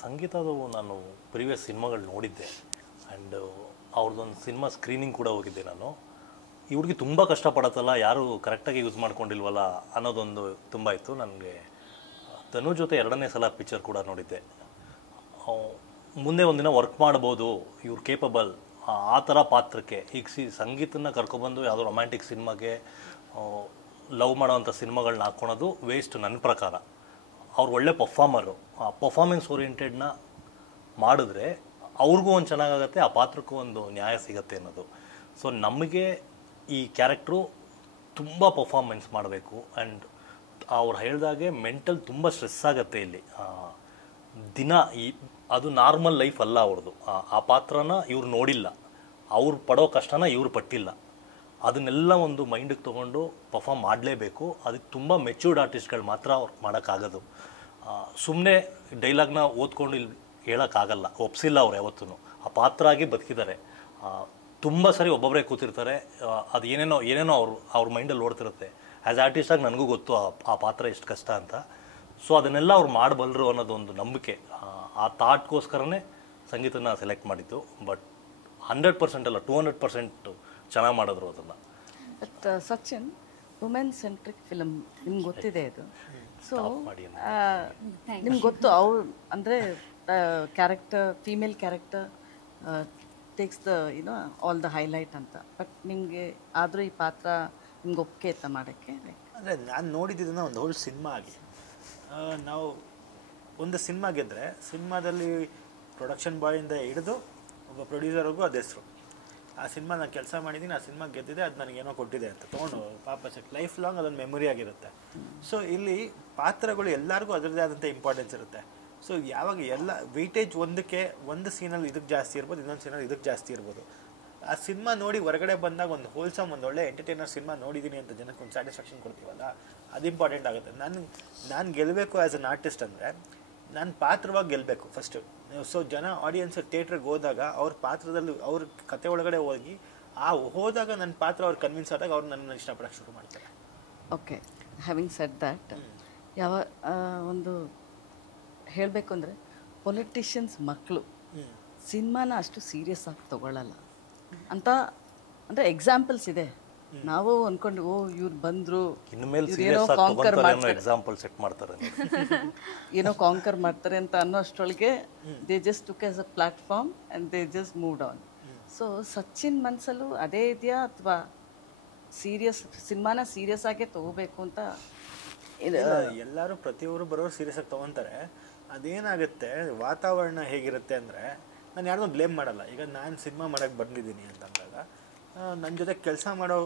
ಸಂಗೀತದು ನಾನು ಪ್ರೀವಿಯಸ್ ಸಿನಿಮಾಗಳು ನೋಡಿದ್ದೆ ಆ್ಯಂಡ್ ಅವ್ರದ್ದೊಂದು ಸಿನಿಮಾ ಸ್ಕ್ರೀನಿಂಗ್ ಕೂಡ ಹೋಗಿದ್ದೆ ನಾನು. ಈ ಹುಡುಗಿ ತುಂಬ ಕಷ್ಟಪಡತ್ತಲ್ಲ, ಯಾರು ಕರೆಕ್ಟಾಗಿ ಯೂಸ್ ಮಾಡ್ಕೊಂಡಿಲ್ವಲ್ಲ ಅನ್ನೋದೊಂದು ತುಂಬ ಇತ್ತು ನನಗೆ. ತನು ಜೊತೆ 2ನೇ ಸಲ ಪಿಕ್ಚರ್ ಕೂಡ ನೋಡಿದ್ದೆ. ಮುಂದೆ ಒಂದಿನ ವರ್ಕ್ ಮಾಡ್ಬೋದು, ಇವ್ರು ಕೇಪಬಲ್ ಆ ಥರ ಪಾತ್ರಕ್ಕೆ. ಈಗ ಸಂಗೀತನ ಕರ್ಕೊಬಂದು ಯಾವುದೋ ರೊಮ್ಯಾಂಟಿಕ್ ಸಿನಿಮಾಗೆ ಲವ್ ಮಾಡೋವಂಥ ಸಿನಿಮಾಗಳನ್ನ ಹಾಕ್ಕೊಳೋದು ವೇಸ್ಟ್ ನನ್ನ ಪ್ರಕಾರ. ಅವ್ರು ಒಳ್ಳೆ ಪರ್ಫಾರ್ಮರು, ಆ ಪರ್ಫಾರ್ಮೆನ್ಸ್ ಓರಿಯೆಂಟೆಡ್ನ ಮಾಡಿದ್ರೆ ಅವ್ರಿಗೂ ಒಂದು ಚೆನ್ನಾಗಾಗತ್ತೆ, ಆ ಪಾತ್ರಕ್ಕೂ ಒಂದು ನ್ಯಾಯ ಸಿಗತ್ತೆ ಅನ್ನೋದು. ಸೊ ನಮಗೆ ಈ ಕ್ಯಾರೆಕ್ಟ್ರು ತುಂಬ ಪರ್ಫಾರ್ಮೆನ್ಸ್ ಮಾಡಬೇಕು ಆ್ಯಂಡ್ ಅವ್ರು ಹೇಳ್ದಾಗೆ ಮೆಂಟಲ್ ತುಂಬ ಸ್ಟ್ರೆಸ್ ಆಗುತ್ತೆ ಇಲ್ಲಿ ದಿನ. ಅದು ನಾರ್ಮಲ್ ಲೈಫ್ ಅಲ್ಲ ಅವ್ರದ್ದು. ಆ ಪಾತ್ರನ ಇವ್ರು ನೋಡಿಲ್ಲ, ಅವ್ರು ಪಡೋ ಕಷ್ಟನ ಇವ್ರು ಪಟ್ಟಿಲ್ಲ. ಅದನ್ನೆಲ್ಲ ಒಂದು ಮೈಂಡಿಗೆ ತೊಗೊಂಡು ಪರ್ಫಾರ್ಮ್ ಮಾಡಲೇಬೇಕು. ಅದಕ್ಕೆ ತುಂಬ ಮೆಚ್ಯೂರ್ಡ್ ಆರ್ಟಿಸ್ಟ್ಗಳು ಮಾತ್ರ ಅವ್ರು ಮಾಡೋಕ್ಕಾಗೋದು. ಸುಮ್ಮನೆ ಡೈಲಾಗ್ನ ಓದ್ಕೊಂಡು ಇಲ್ಲಿ ಹೇಳೋಕ್ಕಾಗಲ್ಲ, ಒಪ್ಸಿಲ್ಲ ಅವ್ರು ಯಾವತ್ತೂ. ಆ ಪಾತ್ರ ಆಗಿ ಬದುಕಿದ್ದಾರೆ. ತುಂಬ ಸರಿ ಒಬ್ಬೊಬ್ಬರೇ ಕೂತಿರ್ತಾರೆ, ಅದು ಏನೇನೋ ಅವ್ರ ಮೈಂಡಲ್ಲಿ ಓಡ್ತಿರುತ್ತೆ. ಆ್ಯಸ್ ಆರ್ಟಿಸ್ಟಾಗಿ ನನಗೂ ಗೊತ್ತು ಆ ಪಾತ್ರ ಎಷ್ಟು ಕಷ್ಟ ಅಂತ. ಸೊ ಅದನ್ನೆಲ್ಲ ಅವ್ರು ಮಾಡಬಲ್ಲರು ಅನ್ನೋದೊಂದು ನಂಬಿಕೆ, ಆ ಥಾಟ್ಗೋಸ್ಕರನೇ ಸಂಗೀತನ ಸೆಲೆಕ್ಟ್ ಮಾಡಿದ್ದು. ಬಟ್ 100% ಅಲ್ಲ, 200% ಚೆನ್ನಾಗಿ ಮಾಡಿದ್ರು ಅದನ್ನು. But Sachin, women centric film ನಿಮ್ಗೆ ಗೊತ್ತಿದೆ ಇದು. ಸೊ ನಿಮ್ಗೆ ಗೊತ್ತು ಅವ್ರು ಅಂದರೆ character, female character takes the all the highlight ಅಂತ. ಬಟ್ ನಿಮಗೆ ಆದರೂ ಈ ಪಾತ್ರ ನಿಮ್ಗೆ ಒಪ್ಪಿಗೆ ಇತ್ತ ಮಾಡೋಕ್ಕೆ? ಅಂದರೆ ನಾನು ನೋಡಿದ್ದನ್ನ ಒಂದು ಹೋಲ್ ಸಿನಿಮಾ ಆಗಿ, ನಾವು ಒಂದು ಸಿನಿಮಾ ಗೆದ್ದರೆ ಸಿನಿಮಾದಲ್ಲಿ ಪ್ರೊಡಕ್ಷನ್ ಬಾಯಿಂದ ಹಿಡಿದು ಒಬ್ಬ ಪ್ರೊಡ್ಯೂಸರ್ಗೂ ಅದು ಹೆಸರು. ಆ ಸಿನಿಮಾ ನಾನು ಕೆಲಸ ಮಾಡಿದ್ದೀನಿ, ಆ ಸಿನಿಮಾ ಗೆದ್ದಿದೆ, ಅದು ನನಗೇನೋ ಕೊಟ್ಟಿದೆ ಅಂತ ತೊಗೊಂಡು ಪಾಪ ಲೈಫ್ ಲಾಂಗ್ ಅದೊಂದು ಮೆಮೊರಿ ಆಗಿರುತ್ತೆ. ಸೊ ಇಲ್ಲಿ ಪಾತ್ರಗಳು ಎಲ್ಲರಿಗೂ ಅದರದ್ದೇ ಆದಂಥ ಇಂಪಾರ್ಟೆನ್ಸ್ ಇರುತ್ತೆ. ಸೊ ಯಾವಾಗ ಎಲ್ಲ ವೆಯ್ಟೇಜ್ ಒಂದು ಸೀನಲ್ಲಿ ಇದಕ್ಕೆ ಜಾಸ್ತಿ ಇರ್ಬೋದು, ಇನ್ನೊಂದು ಸೀನಲ್ಲಿ ಇದಕ್ಕೆ ಜಾಸ್ತಿ ಇರ್ಬೋದು. ಆ ಸಿನಿಮಾ ನೋಡಿ ಹೊರಗಡೆ ಬಂದಾಗ ಒಂದು ಹೋಲ್ಸಮ್, ಒಂದು ಒಳ್ಳೆ ಎಂಟರ್ಟೈನರ್ ಸಿನಿಮಾ ನೋಡಿದ್ದೀನಿ ಅಂತ ಜನಕ್ಕೆ ಒಂದು ಸ್ಯಾಟಿಸ್ಫ್ಯಾಕ್ಷನ್ ಕೊಡ್ತೀವಲ್ಲ, ಅದು ಇಂಪಾರ್ಟೆಂಟ್ ಆಗುತ್ತೆ. ನಾನು ಗೆಲ್ಲಬೇಕು ಆ್ಯಸ್ ಅನ್ ಆರ್ಟಿಸ್ಟ್ ಅಂದರೆ ನಾನು ಪಾತ್ರವಾಗಿ ಗೆಲ್ಲಬೇಕು ಫಸ್ಟು. ಸೊ ಜನ ಆಡಿಯನ್ಸ್ ಥಿಯೇಟ್ರಿಗೆ ಹೋದಾಗ ಅವ್ರ ಪಾತ್ರದಲ್ಲಿ ಅವ್ರ ಕತೆ ಒಳಗಡೆ ಹೋದಾಗ ನನ್ನ ಪಾತ್ರ ಅವ್ರು ಕನ್ವಿನ್ಸ್ ಆದಾಗ ಅವ್ರು ನನ್ನ ಇಷ್ಟಪಡೋಕ್ಕೆ ಶುರು ಮಾಡ್ತಾರೆ. ಓಕೆ, ಹ್ಯಾವಿಂಗ್ ಸೆಡ್ ದ್ಯಾಟ್, ಯಾವ ಒಂದು ಹೇಳಬೇಕು ಅಂದರೆ ಪೊಲಿಟಿಷಿಯನ್ಸ್ ಮಕ್ಕಳು ಸಿನಿಮಾನ ಅಷ್ಟು ಸೀರಿಯಸ್ ಆಗಿ ತಗೊಳ್ಳಲ್ಲ ಅಂತ, ಅಂದರೆ ಎಕ್ಸಾಂಪಲ್ಸ್ ಇದೆ. ನಾವು ಅಂದ್ಕೊಂಡು ಇವ್ರು ಬಂದರು ಎಕ್ಸಾಂಪಲ್ ಸೆಟ್ ಮಾಡ್ತಾರೆ, ಏನೋ ಕಾಂಕರ್ ಮಾಡ್ತಾರೆ ಅಂತ ಅನ್ನೋ ಅಷ್ಟರೊಳಗೆ they just took as a platform and they just moved on. So Sachin ಮನಸ್ಸಲ್ಲೂ ಅದೇ ಇದೆಯಾ, ಅಥವಾ ಸಿನಿಮಾನ ಸೀರಿಯಸ್ ಆಗೇ ತಗೋಬೇಕು ಅಂತ? ಎಲ್ಲರೂ ಪ್ರತಿಯೊಬ್ಬರು ಬರೋರು ಸೀರಿಯಸ್ ಆಗಿ ತೊಗೊತಾರೆ. ಅದೇನಾಗುತ್ತೆ, ವಾತಾವರಣ ಹೇಗಿರುತ್ತೆ ಅಂದರೆ, ನಾನು ಯಾರನ್ನೂ ಬ್ಲೇಮ್ ಮಾಡಲ್ಲ. ಈಗ ನಾನು ಸಿನಿಮಾ ಮಾಡೋಕ್ಕೆ ಬಂದಿದ್ದೀನಿ ಅಂತಂದಾಗ ನನ್ನ ಜೊತೆ ಕೆಲಸ ಮಾಡೋ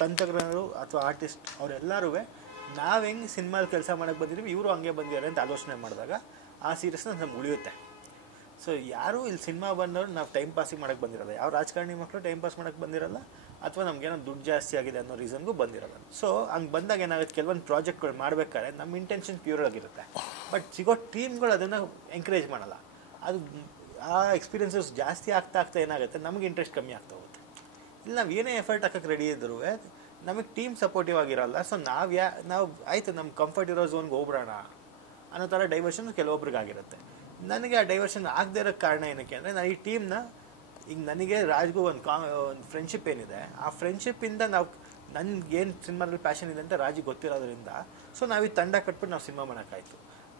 ತಂತ್ರಜ್ಞರು ಅಥವಾ ಆರ್ಟಿಸ್ಟ್ ಅವರೆಲ್ಲರೂ ನಾವು ಹೆಂಗೆ ಸಿನಿಮಾದಲ್ಲಿ ಕೆಲಸ ಮಾಡೋಕ್ಕೆ ಬಂದಿದ್ದೀವಿ, ಇವರು ಹಂಗೆ ಬಂದಿದ್ದಾರೆ ಅಂತ ಆಲೋಚನೆ ಮಾಡಿದಾಗ ಆ ಸೀರಿಯಸ್ನೆಸ್ ನಮ್ಗೆ ಉಳಿಯುತ್ತೆ. ಸೊ ಯಾರು ಇಲ್ಲಿ ಸಿನಿಮಾ ಬಂದವರು ನಾವು ಟೈಮ್ ಪಾಸಿಗೆ ಮಾಡೋಕ್ಕೆ ಬಂದಿರಲ್ಲ. ಯಾವ ರಾಜಕಾರಣಿ ಮಕ್ಕಳು ಟೈಮ್ ಪಾಸ್ ಮಾಡೋಕ್ಕೆ ಬಂದಿರಲ್ಲ, ಅಥವಾ ನಮಗೇನೋ ದುಡ್ಡು ಜಾಸ್ತಿ ಆಗಿದೆ ಅನ್ನೋ ರೀಸನ್ಗೂ ಬಂದಿರಲ್ಲ. ಸೊ ಹಂಗೆ ಬಂದಾಗ ಏನಾಗುತ್ತೆ, ಕೆಲವೊಂದು ಪ್ರಾಜೆಕ್ಟ್ಗಳು ಮಾಡಬೇಕಾದ್ರೆ ನಮ್ಮ ಇಂಟೆನ್ಷನ್ ಪ್ಯೂರ್ ಆಗಿರುತ್ತೆ. ಬಟ್ ಸಿಗೋ ಟೀಮ್ಗಳು ಅದನ್ನು ಎಂಕರೇಜ್ ಮಾಡಲ್ಲ. ಅದು ಆ ಎಕ್ಸ್ಪೀರಿಯನ್ಸಸ್ ಜಾಸ್ತಿ ಆಗ್ತಾ ಏನಾಗುತ್ತೆ, ನಮಗೆ ಇಂಟ್ರೆಸ್ಟ್ ಕಮ್ಮಿ ಆಗ್ತಾ ಹೋಗುತ್ತೆ. ಇಲ್ಲಿ ನಾವು ಏನೇ ಎಫರ್ಟ್ ಹಾಕೋಕ್ಕೆ ರೆಡಿ ಇದ್ರೂ ನಮಗೆ ಟೀಮ್ ಸಪೋರ್ಟಿವ್ ಆಗಿರಲ್ಲ. ಸೊ ನಾವು ಆಯಿತು ನಮ್ಮ ಕಂಫರ್ಟ್ ಇರೋ ಝೋನ್ಗೆ ಹೋಗ್ಬಿಡೋಣ ಅನ್ನೋ ಥರ ಡೈವರ್ಷನ್ ಕೆಲವೊಬ್ರಿಗೆ ಆಗಿರುತ್ತೆ. ನನಗೆ ಆ ಡೈವರ್ಷನ್ ಆಗದೇ ಇರೋಕ್ಕೆ ಕಾರಣ ಏನಕ್ಕೆ ಅಂದರೆ, ನಾನು ಈ ಟೀಮ್ನ ಈಗ ನನಗೆ ರಾಜ್ಗೂ ಒಂದು ಫ್ರೆಂಡ್ಶಿಪ್ ಏನಿದೆ, ಆ ಫ್ರೆಂಡ್ಶಿಪ್ಪಿಂದ ನಾವು ನನಗೇನು ಸಿನಿಮಾದಲ್ಲಿ ಪ್ಯಾಷನ್ ಇದೆ ಅಂತ ರಾಜಿಗೆ ಗೊತ್ತಿರೋದ್ರಿಂದ ಸೊ ನಾವು ಈ ತಂಡ ಕಟ್ಬಿಟ್ಟು ನಾವು ಸಿನಿಮಾ ಮಾಡೋಕ್ಕಾಯ್ತು.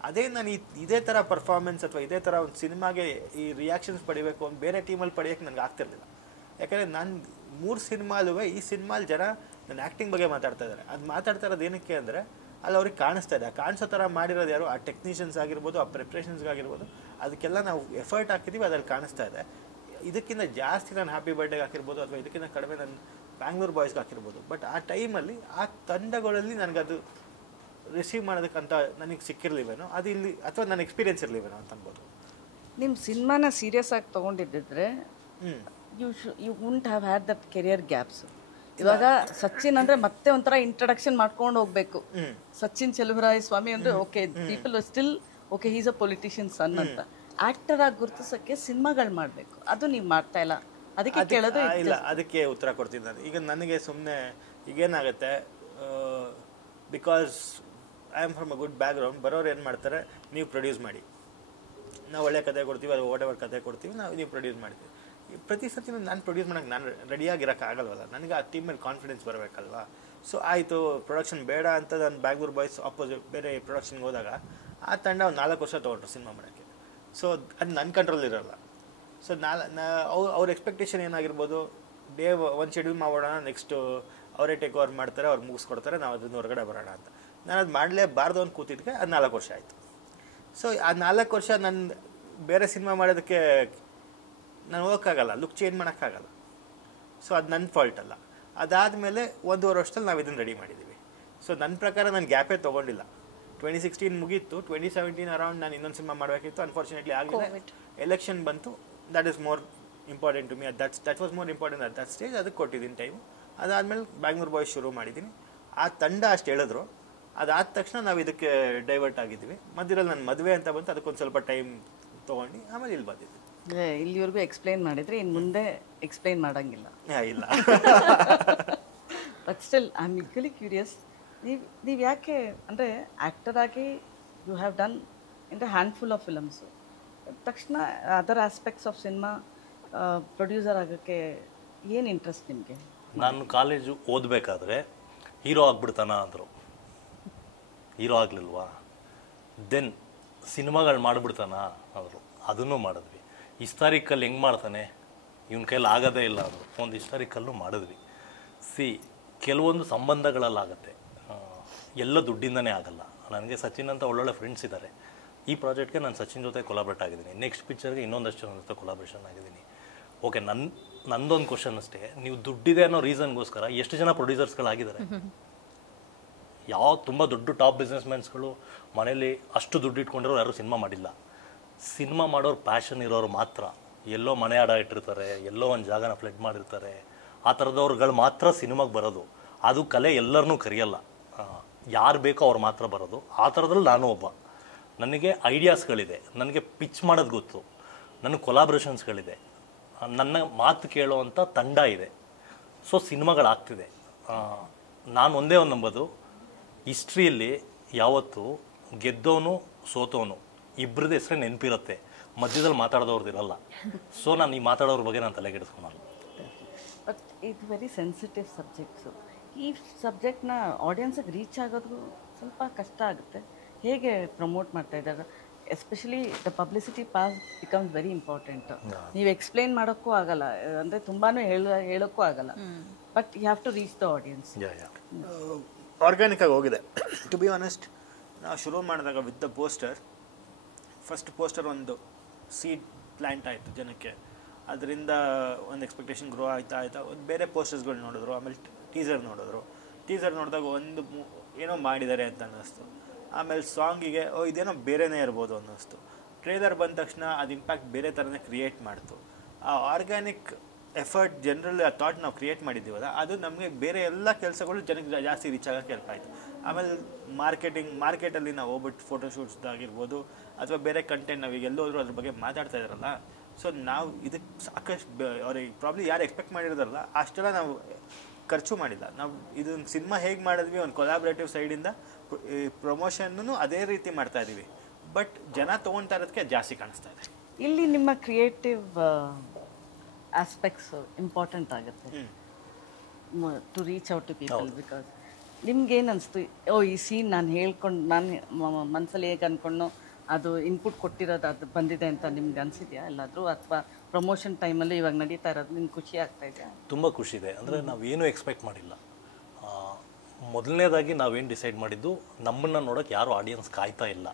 ಅದೇ ನಾನು ಇದೇ ಥರ ಪರ್ಫಾರ್ಮೆನ್ಸ್ ಅಥವಾ ಇದೇ ಥರ ಒಂದು ಸಿನಿಮಾಗೆ ಈ ರಿಯಾಕ್ಷನ್ಸ್ ಪಡಿಬೇಕು ಅಂತ ಬೇರೆ ಟೀಮಲ್ಲಿ ಪಡೆಯೋಕ್ಕೆ ನನಗೆ ಆಗ್ತಿರ್ಲಿಲ್ಲ. ಯಾಕಂದರೆ ನಾನು 3 ಸಿನಿಮಾಲೂ ಈ ಸಿನಿಮಾಲಿ ಜನ ನನ್ನ ಆ್ಯಕ್ಟಿಂಗ್ ಬಗ್ಗೆ ಮಾತಾಡ್ತಾ ಇದ್ದಾರೆ. ಅದು ಮಾತಾಡ್ತಾ ಇರೋದು ಏನಕ್ಕೆ ಅಂದರೆ, ಅಲ್ಲಿ ಅವ್ರಿಗೆ ಕಾಣಿಸ್ತಾ ಇದೆ. ಕಾಣಿಸೋ ಥರ ಮಾಡಿರೋದು ಯಾರು, ಆ ಟೆಕ್ನಿಷಿಯನ್ಸ್ ಆಗಿರ್ಬೋದು, ಆ ಪ್ರಿಪ್ರೇಷನ್ಸ್ಗಾಗಿರ್ಬೋದು, ಅದಕ್ಕೆಲ್ಲ ನಾವು ಎಫರ್ಟ್ ಹಾಕಿದ್ದೀವಿ, ಅದ್ರಲ್ಲಿ ಕಾಣಿಸ್ತಾ ಇದೆ. ಇದಕ್ಕಿಂತ ಜಾಸ್ತಿ ನಾನು ಹ್ಯಾಪಿ ಬರ್ಡೇಗೆ ಹಾಕಿರ್ಬೋದು, ಅಥವಾ ಇದಕ್ಕಿಂತ ಕಡಿಮೆ ನಾನು ಬ್ಯಾಂಗ್ಳೂರ್ ಬಾಯ್ಸ್ಗೆ ಹಾಕಿರ್ಬೋದು. ಬಟ್ ಆ ಟೈಮಲ್ಲಿ ಆ ತಂಡಗಳಲ್ಲಿ ನನಗದು ರಿಸೀವ್ ಮಾಡೋದಕ್ಕಂತ ನನಗೆ ಸಿಕ್ಕಿರ್ಲಿವೇನೋ ಅದು ಇಲ್ಲಿ, ಅಥವಾ ನನ್ನ ಎಕ್ಸ್ಪೀರಿಯನ್ಸ್ ಇರಲಿವೇನೋ ಅಂತ ಅನ್ಬೋದು. ನಿಮ್ಮ ಸಿನಿಮಾನ ಸೀರಿಯಸ್ ಆಗಿ ತೊಗೊಂಡಿದ್ದಿದ್ರೆ you won't have had that career gaps. ಇವಾಗ ಸಚಿನ್ ಅಂದರೆ ಮತ್ತೆ ಒಂಥರ ಇಂಟ್ರಡಕ್ಷನ್ ಮಾಡ್ಕೊಂಡು ಹೋಗ್ಬೇಕು. ಸಚಿನ್ ಚೆಲುವರಾಯ ಸ್ವಾಮಿ ಅಂದರೆ okay, people still okay he's a politician son ಅಂತ. ಆಕ್ಟರ್ ಆಗಿ ಗುರುತಿಸೋಕ್ಕೆ ಸಿನಿಮಾಗಳು ಮಾಡಬೇಕು, ಅದು ನೀವು ಮಾಡ್ತಾ ಇಲ್ಲ. ಅದಕ್ಕೆ ಕೇಳೋದು ಇಲ್ಲ, ಅದಕ್ಕೆ ಉತ್ತರ ಕೊಡ್ತೀನಿ ನಾನು. ಈಗ ನನಗೆ ಸುಮ್ಮನೆ ಈಗೇನಾಗುತ್ತೆ, because I am from a good background, ಬರೋರು ಏನು ಮಾಡ್ತಾರೆ, ನೀವು ಪ್ರೊಡ್ಯೂಸ್ ಮಾಡಿ, ನಾವು ಒಳ್ಳೆ ಕತೆ ಕೊಡ್ತೀವಿ, ಅದು ಓಡೇವರ್ ಕತೆ ಕೊಡ್ತೀವಿ, ನೀವು ಪ್ರೊಡ್ಯೂಸ್ ಮಾಡ್ತೀವಿ. ಪ್ರತಿ ಸತಿ ನಾನು ಪ್ರೊಡ್ಯೂಸ್ ಮಾಡೋಕ್ಕೆ ನಾನು ರೆಡಿಯಾಗಿರೋಕ್ಕಾಗಲ್ವಲ್ಲ, ನನಗೆ ಆ ಟೀಮ್ ಮೇಲೆ ಕಾನ್ಫಿಡೆನ್ಸ್ ಬರಬೇಕಲ್ವಾ. ಸೊ ಆಯಿತು, ಪ್ರೊಡಕ್ಷನ್ ಬೇಡ ಅಂತ ನಾನು ಬ್ಯಾಂಗ್ಳೂರ್ ಬಾಯ್ಸ್ ಆಪೋಸಿಟ್ ಬೇರೆ ಪ್ರೊಡಕ್ಷನ್ಗೆ ಹೋದಾಗ ಆ ತಂಡ ಒಂದು 4 ವರ್ಷ ತೊಗೊಂಡ್ರು ಸಿನಿಮಾ ಮಾಡೋಕ್ಕೆ. ಸೊ ಅದು ನನ್ನ ಕಂಟ್ರೋಲ್ ಇರೋಲ್ಲ. ಸೊ ಅವ್ರ ಎಕ್ಸ್ಪೆಕ್ಟೇಷನ್ ಏನಾಗಿರ್ಬೋದು, ಡೇ ಒಂದು ಶೆಡ್ಯೂಲ್ ಮಾಡೋಣ, ನೆಕ್ಸ್ಟು ಅವರೇ ಟೇಕ್ ಓವರ್ ಮಾಡ್ತಾರೆ, ಅವ್ರು ಮುಗಿಸ್ಕೊಡ್ತಾರೆ, ನಾವು ಅದನ್ನು ಹೊರಗಡೆ ಬರೋಣ ಅಂತ. ನಾನು ಅದು ಮಾಡಲೇಬಾರ್ದು ಅಂತ ಕೂತಿದ್ದಕ್ಕೆ ಅದು 4 ವರ್ಷ ಆಯಿತು. ಸೊ ಆ 4 ವರ್ಷ ನಾನು ಬೇರೆ ಸಿನಿಮಾ ಮಾಡೋದಕ್ಕೆ ನಾನು ಹೋಗೋಕ್ಕಾಗಲ್ಲ, ಲುಕ್ ಚೇಂಜ್ ಮಾಡೋಕ್ಕಾಗಲ್ಲ. ಸೊ ಅದು ನನ್ನ ಫಾಲ್ಟ್ ಅಲ್ಲ. ಅದಾದಮೇಲೆ 1.5 ವರ್ಷದಲ್ಲಿ ನಾವು ಇದನ್ನು ರೆಡಿ ಮಾಡಿದ್ದೀವಿ. ಸೊ ನನ್ನ ಪ್ರಕಾರ ನಾನು ಗ್ಯಾಪೇ ತೊಗೊಂಡಿಲ್ಲ. 2016 ಮುಗೀತು, 2017 ಅರೌಂಡ್ ನಾನು ಇನ್ನೊಂದು ಸಿನಿಮಾ ಮಾಡಬೇಕಿತ್ತು. ಅನ್ಫಾರ್ಚುನೇಟ್ಲಿ ಆಗಲಿಲ್ಲ, ಎಲೆಕ್ಷನ್ ಬಂತು. That is more important to me. That was more important at that stage. ಅದಕ್ಕೆ ಕೊಟ್ಟಿದ್ದೀನಿ ಟೈಮು. ಅದಾದಮೇಲೆ ಬ್ಯಾಂಗ್ಳೂರ್ ಬಾಯ್ಸ್ ಶುರು ಮಾಡಿದ್ದೀನಿ. ಆ ತಂಡ ಅಷ್ಟು ಹೇಳಿದ್ರು. ಅದಾದ ತಕ್ಷಣ ನಾವು ಇದಕ್ಕೆ ಡೈವರ್ಟ್ ಆಗಿದ್ವಿ. ಮಧ್ಯದಲ್ಲಿ ನನ್ನ ಮದುವೆ ಅಂತ ಬಂತು, ಅದಕ್ಕೊಂದು ಸ್ವಲ್ಪ ಟೈಮ್ ತೊಗೊಂಡು ಆಮೇಲೆ ಇಲ್ಲಿ ಬಂದಿದ್ವಿ. ಇಲ್ಲಿವರೆಗೂ ಎಕ್ಸ್ಪ್ಲೈನ್ ಮಾಡಿದ್ರೆ ಇನ್ನು ಮುಂದೆ ಎಕ್ಸ್ಪ್ಲೈನ್ ಮಾಡೋಂಗಿಲ್ಲ. ಇಲ್ಲ, but still I am equally curious. ನೀವು ಯಾಕೆ ಅಂದರೆ ಆ್ಯಕ್ಟರ್ ಆಗಿ you have done in the handful of films, ತಕ್ಷಣ other aspects of cinema producer ಆಗೋಕ್ಕೆ ಏನು ಇಂಟ್ರೆಸ್ಟ್ ನಿಮಗೆ? ನಾನು ಕಾಲೇಜು ಓದಬೇಕಾದ್ರೆ ಹೀರೋ ಆಗ್ಬಿಡ್ತಾನ ಅಂದರು. ಹೀರೋ ಆಗಲಿಲ್ವಾ? ದೆನ್ ಸಿನಿಮಾಗಳು ಮಾಡಿಬಿಡ್ತಾನ ಅಂದರು. ಅದನ್ನು ಮಾಡಿದ್ವಿ. ಹಿಸ್ಟಾರಿಕಲ್ ಹೆಂಗೆ ಮಾಡ್ತಾನೆ, ಇವನ ಕೈಯಲ್ಲಿ ಆಗೋದೇ ಇಲ್ಲ ಅಂದರು. ಒಂದು ಹಿಸ್ಟಾರಿಕಲ್ಲು ಮಾಡಿದ್ವಿ. ಕೆಲವೊಂದು ಸಂಬಂಧಗಳಲ್ಲಾಗತ್ತೆ, ಎಲ್ಲ ದುಡ್ಡಿಂದನೇ ಆಗಲ್ಲ. ನನಗೆ ಸಚಿನ್ ಅಂತ ಒಳ್ಳೊಳ್ಳೆ ಫ್ರೆಂಡ್ಸ್ ಇದ್ದಾರೆ. ಈ ಪ್ರಾಜೆಕ್ಟ್ಗೆ ನಾನು ಸಚಿನ್ ಜೊತೆ ಕೊಲಾಬ್ರೇಟ್ ಆಗಿದ್ದೀನಿ. ನೆಕ್ಸ್ಟ್ ಪಿಕ್ಚರ್ಗೆ ಇನ್ನೊಂದಷ್ಟು ಜನ ಜೊತೆ ಕೊಲಾಬ್ರೇಷನ್ ಆಗಿದ್ದೀನಿ. ಓಕೆ, ನಂದೊಂದು ಕ್ವಶನ್ ಅಷ್ಟೇ, ನೀವು ದುಡ್ಡಿದೆ ಅನ್ನೋ ರೀಸನ್ಗೋಸ್ಕರ ಎಷ್ಟು ಜನ ಪ್ರೊಡ್ಯೂಸರ್ಸ್ಗಳಾಗಿದ್ದಾರೆ? ಯಾವ ತುಂಬ ದೊಡ್ಡ ಟಾಪ್ ಬಿಸ್ನೆಸ್ ಮ್ಯಾನ್ಸ್ಗಳು ಮನೇಲಿ ಅಷ್ಟು ದುಡ್ಡು ಇಟ್ಕೊಂಡಿರೋರು ಯಾರು ಸಿನಿಮಾ ಮಾಡಿಲ್ಲ. ಸಿನಿಮಾ ಮಾಡೋರು ಪ್ಯಾಷನ್ ಇರೋರು ಮಾತ್ರ. ಎಲ್ಲೋ ಮನೆ ಆಡ ಇಟ್ಟಿರ್ತಾರೆ, ಎಲ್ಲೋ ಒಂದು ಜಾಗನ ಫ್ಲಡ್ ಮಾಡಿರ್ತಾರೆ, ಆ ಥರದವ್ರುಗಳು ಮಾತ್ರ ಸಿನಿಮಾಗೆ ಬರೋದು. ಅದು ಕಲೆ ಎಲ್ಲರನ್ನೂ ಕರೆಯಲ್ಲ, ಯಾರು ಬೇಕೋ ಅವ್ರು ಮಾತ್ರ ಬರೋದು. ಆ ಥರದ್ರಲ್ಲಿ ನಾನು ಒಬ್ಬ. ನನಗೆ ಐಡಿಯಾಸ್ಗಳಿದೆ, ನನಗೆ ಪಿಚ್ ಮಾಡೋದು ಗೊತ್ತು, ನನಗೆ ಕೊಲಾಬ್ರೇಷನ್ಸ್ಗಳಿದೆ, ನನ್ನ ಮಾತು ಕೇಳೋವಂಥ ತಂಡ ಇದೆ. ಸೊ ಸಿನಿಮಾಗಳಾಗ್ತಿದೆ. ನಾನು ಒಂದೇ ಒಂದು ನಂಬೋದು, ಹಿಸ್ಟ್ರಿಯಲ್ಲಿ ಯಾವತ್ತು ಗೆದ್ದವನು ಸೋತವನು ಇಬ್ಬರದ್ದು ಹೆಸರೇ ನೆನಪಿರುತ್ತೆ, ಮಧ್ಯದಲ್ಲಿ ಮಾತಾಡೋದವ್ರದ್ದು ಇರಲ್ಲ. ಸೊ ನಾನು ಈ ಮಾತಾಡೋರ ಬಗ್ಗೆ ನಾನು ತಲೆ ಕೆಡಿಸ್ಕೊಳಲ್ಲ. ಬಟ್ ಇದು ವೆರಿ ಸೆನ್ಸಿಟಿವ್ ಸಬ್ಜೆಕ್ಟ್ಸು. ಈ ಸಬ್ಜೆಕ್ಟ್ನ ಆಡಿಯನ್ಸಿಗೆ ರೀಚ್ ಆಗೋದು ಸ್ವಲ್ಪ ಕಷ್ಟ ಆಗುತ್ತೆ. ಹೇಗೆ ಪ್ರಮೋಟ್ ಮಾಡ್ತಾ ಇದ್ದಾರೆ? Especially the publicity pass becomes very important. ನೀವು ಎಕ್ಸ್ಪ್ಲೈನ್ ಮಾಡೋಕ್ಕೂ ಆಗಲ್ಲ, ಅಂದರೆ ತುಂಬಾ ಹೇಳೋಕ್ಕೂ ಆಗಲ್ಲ. But you have to reach the audience. Organic ಆಗಿ ಹೋಗಿದೆ. ಟು ಬಿ ಆನೆಸ್ಟ್, ನಾವು ಶುರು ಮಾಡಿದಾಗ with the poster, first poster ಒಂದು ಸೀಡ್ ಪ್ಲ್ಯಾಂಟ್ ಆಯಿತು ಜನಕ್ಕೆ. ಅದರಿಂದ ಒಂದು ಎಕ್ಸ್ಪೆಕ್ಟೇಷನ್ ಗ್ರೋ ಆಯ್ತಾ ಒಂದು ಬೇರೆ ಪೋಸ್ಟರ್ಸ್ಗಳು ನೋಡಿದ್ರು, ಆಮೇಲೆ ಟೀಸರ್ ನೋಡಿದ್ರು. ಟೀಸರ್ ನೋಡಿದಾಗ ಏನೋ ಮಾಡಿದ್ದಾರೆ ಅಂತ ಅನ್ನಿಸ್ತು. ಆಮೇಲೆ ಸಾಂಗಿಗೆ ಇದೇನೋ ಬೇರೆನೇ ಇರ್ಬೋದು ಅನ್ನಿಸ್ತು. ಟ್ರೇಲರ್ ಬಂದ ತಕ್ಷಣ ಅದು ಇಂಪ್ಯಾಕ್ಟ್ ಬೇರೆ ಥರನೇ ಕ್ರಿಯೇಟ್ ಮಾಡ್ತು. ಆ ಆರ್ಗ್ಯಾನಿಕ್ ಎಫರ್ಟ್ ಜನರಲ್ಲಿ ಆ ಥಾಟ್ ನಾವು ಕ್ರಿಯೇಟ್ ಮಾಡಿದ್ದೀವಲ್ಲ, ಅದು ನಮಗೆ ಬೇರೆ ಎಲ್ಲ ಕೆಲಸಗಳು ಜನಕ್ಕೆ ಜಾಸ್ತಿ ರೀಚ್ ಆಗೋಕ್ಕೆ ಹೆಲ್ಪ್ ಆಯಿತು. ಆಮೇಲೆ ಮಾರ್ಕೆಟಲ್ಲಿ ನಾವು ಹೋಗ್ಬಿಟ್ಟು ಫೋಟೋಶೂಟ್ಸ್ದಾಗಿರ್ಬೋದು ಅಥವಾ ಬೇರೆ ಕಂಟೆಂಟ್ ನಾವೀಗ ಎಲ್ಲೋದ್ರೂ ಅದ್ರ ಬಗ್ಗೆ ಮಾತಾಡ್ತಾ ಇದ್ದಾರಲ್ಲ. ಸೊ ನಾವು ಇದಕ್ಕೆ ಸಾಕಷ್ಟು ಅವ್ರಿಗೆ ಪ್ರಾಬ್ಲಮ್ ಯಾರು ಎಕ್ಸ್ಪೆಕ್ಟ್ ಮಾಡಿರೋದಾರಲ್ಲ ಅಷ್ಟೆಲ್ಲ ನಾವು ಖರ್ಚು ಮಾಡಿಲ್ಲ. ನಾವು ಇದೊಂದು ಸಿನಿಮಾ ಹೇಗೆ ಮಾಡಿದ್ವಿ, ಒಂದು ಕೊಲಾಬ್ರೇಟಿವ್ ಸೈಡಿಂದ ಪ್ರಮೋಷನ್ನು ಅದೇ ರೀತಿ ಮಾಡ್ತಾ ಇದ್ದೀವಿ. ಬಟ್ ಜನ ತೊಗೊಳ್ತಾ ಇರೋದಕ್ಕೆ ಜಾಸ್ತಿ ಕಾಣಿಸ್ತಾ ಇದೆ. ಇಲ್ಲಿ ನಿಮ್ಮ ಕ್ರಿಯೇಟಿವ್ ಆಸ್ಪೆಕ್ಟ್ಸ್ ಇಂಪಾರ್ಟೆಂಟ್ ಆಗುತ್ತೆ to reach out to people. Because ನಿಮ್ಗೇನು ಅನಿಸ್ತು, ಈ ಸೀನ್ ನಾನು ಮನಸ್ಸಲ್ಲಿ ಹೇಗೆ ಅಂದ್ಕೊಂಡು ಅದು ಇನ್ಪುಟ್ ಕೊಟ್ಟಿರೋದು ಅದು ಬಂದಿದೆ ಅಂತ ನಿಮ್ಗೆ ಅನಿಸಿದೆಯಾ ಎಲ್ಲಾದರೂ? ಅಥವಾ ಪ್ರಮೋಷನ್ ಟೈಮಲ್ಲಿ ಇವಾಗ ನಡೀತಾ ಇರೋದು ನಿಮ್ಗೆ ಖುಷಿ ಆಗ್ತಾ ಇದೆಯಾ? ತುಂಬ ಖುಷಿ ಇದೆ. ಅಂದರೆ ನಾವೇನೂ ಎಕ್ಸ್ಪೆಕ್ಟ್ ಮಾಡಿಲ್ಲ. ಮೊದಲನೇದಾಗಿ ನಾವೇನು ಡಿಸೈಡ್ ಮಾಡಿದ್ದು, ನಮ್ಮನ್ನು ನೋಡೋಕ್ಕೆ ಯಾರು ಆಡಿಯನ್ಸ್ ಕಾಯ್ತಾ ಇಲ್ಲ.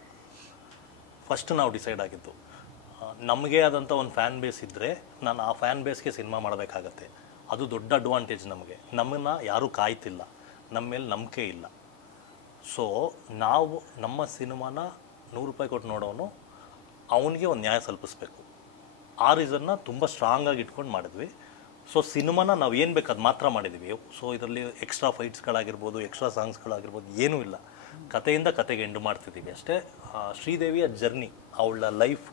ಫಸ್ಟ್ ನಾವು ಡಿಸೈಡ್ ಆಗಿದ್ದು ನಮಗೆ ಆದಂಥ ಒಂದು ಫ್ಯಾನ್ ಬೇಸ್ ಇದ್ದರೆ ನಾನು ಆ ಫ್ಯಾನ್ ಬೇಸ್ಗೆ ಸಿನಿಮಾ ಮಾಡಬೇಕಾಗತ್ತೆ. ಅದು ದೊಡ್ಡ ಅಡ್ವಾಂಟೇಜ್ ನಮಗೆ. ನಮ್ಮನ್ನು ಯಾರೂ ಕಾಯ್ತಿಲ್ಲ, ನಮ್ಮ ಮೇಲೆ ನಂಬಿಕೆ ಇಲ್ಲ. ಸೊ ನಾವು ನಮ್ಮ ಸಿನಿಮಾನ ₹100 ಕೊಟ್ಟು ನೋಡೋನು ಅವನಿಗೆ ಒಂದು ನ್ಯಾಯ ಸಲ್ಪಿಸ್ಬೇಕು. ಆ ರೀಸನ್ನ ತುಂಬ ಸ್ಟ್ರಾಂಗಾಗಿ ಇಟ್ಕೊಂಡು ಮಾಡಿದ್ವಿ. ಸೊ ಸಿನಿಮಾನ ನಾವು ಏನು ಬೇಕು ಅದು ಮಾತ್ರ ಮಾಡಿದ್ವಿ. ಸೊ ಇದರಲ್ಲಿ ಎಕ್ಸ್ಟ್ರಾ ಫೈಟ್ಸ್ಗಳಾಗಿರ್ಬೋದು, ಎಕ್ಸ್ಟ್ರಾ ಸಾಂಗ್ಸ್ಗಳಾಗಿರ್ಬೋದು ಏನೂ ಇಲ್ಲ. ಕಥೆಯಿಂದ ಕತೆಗೆ ಎಂಡ್ ಮಾಡ್ತಿದ್ದೀವಿ ಅಷ್ಟೇ. ಶ್ರೀದೇವಿಯ ಜರ್ನಿ, ಅವಳ ಲೈಫ್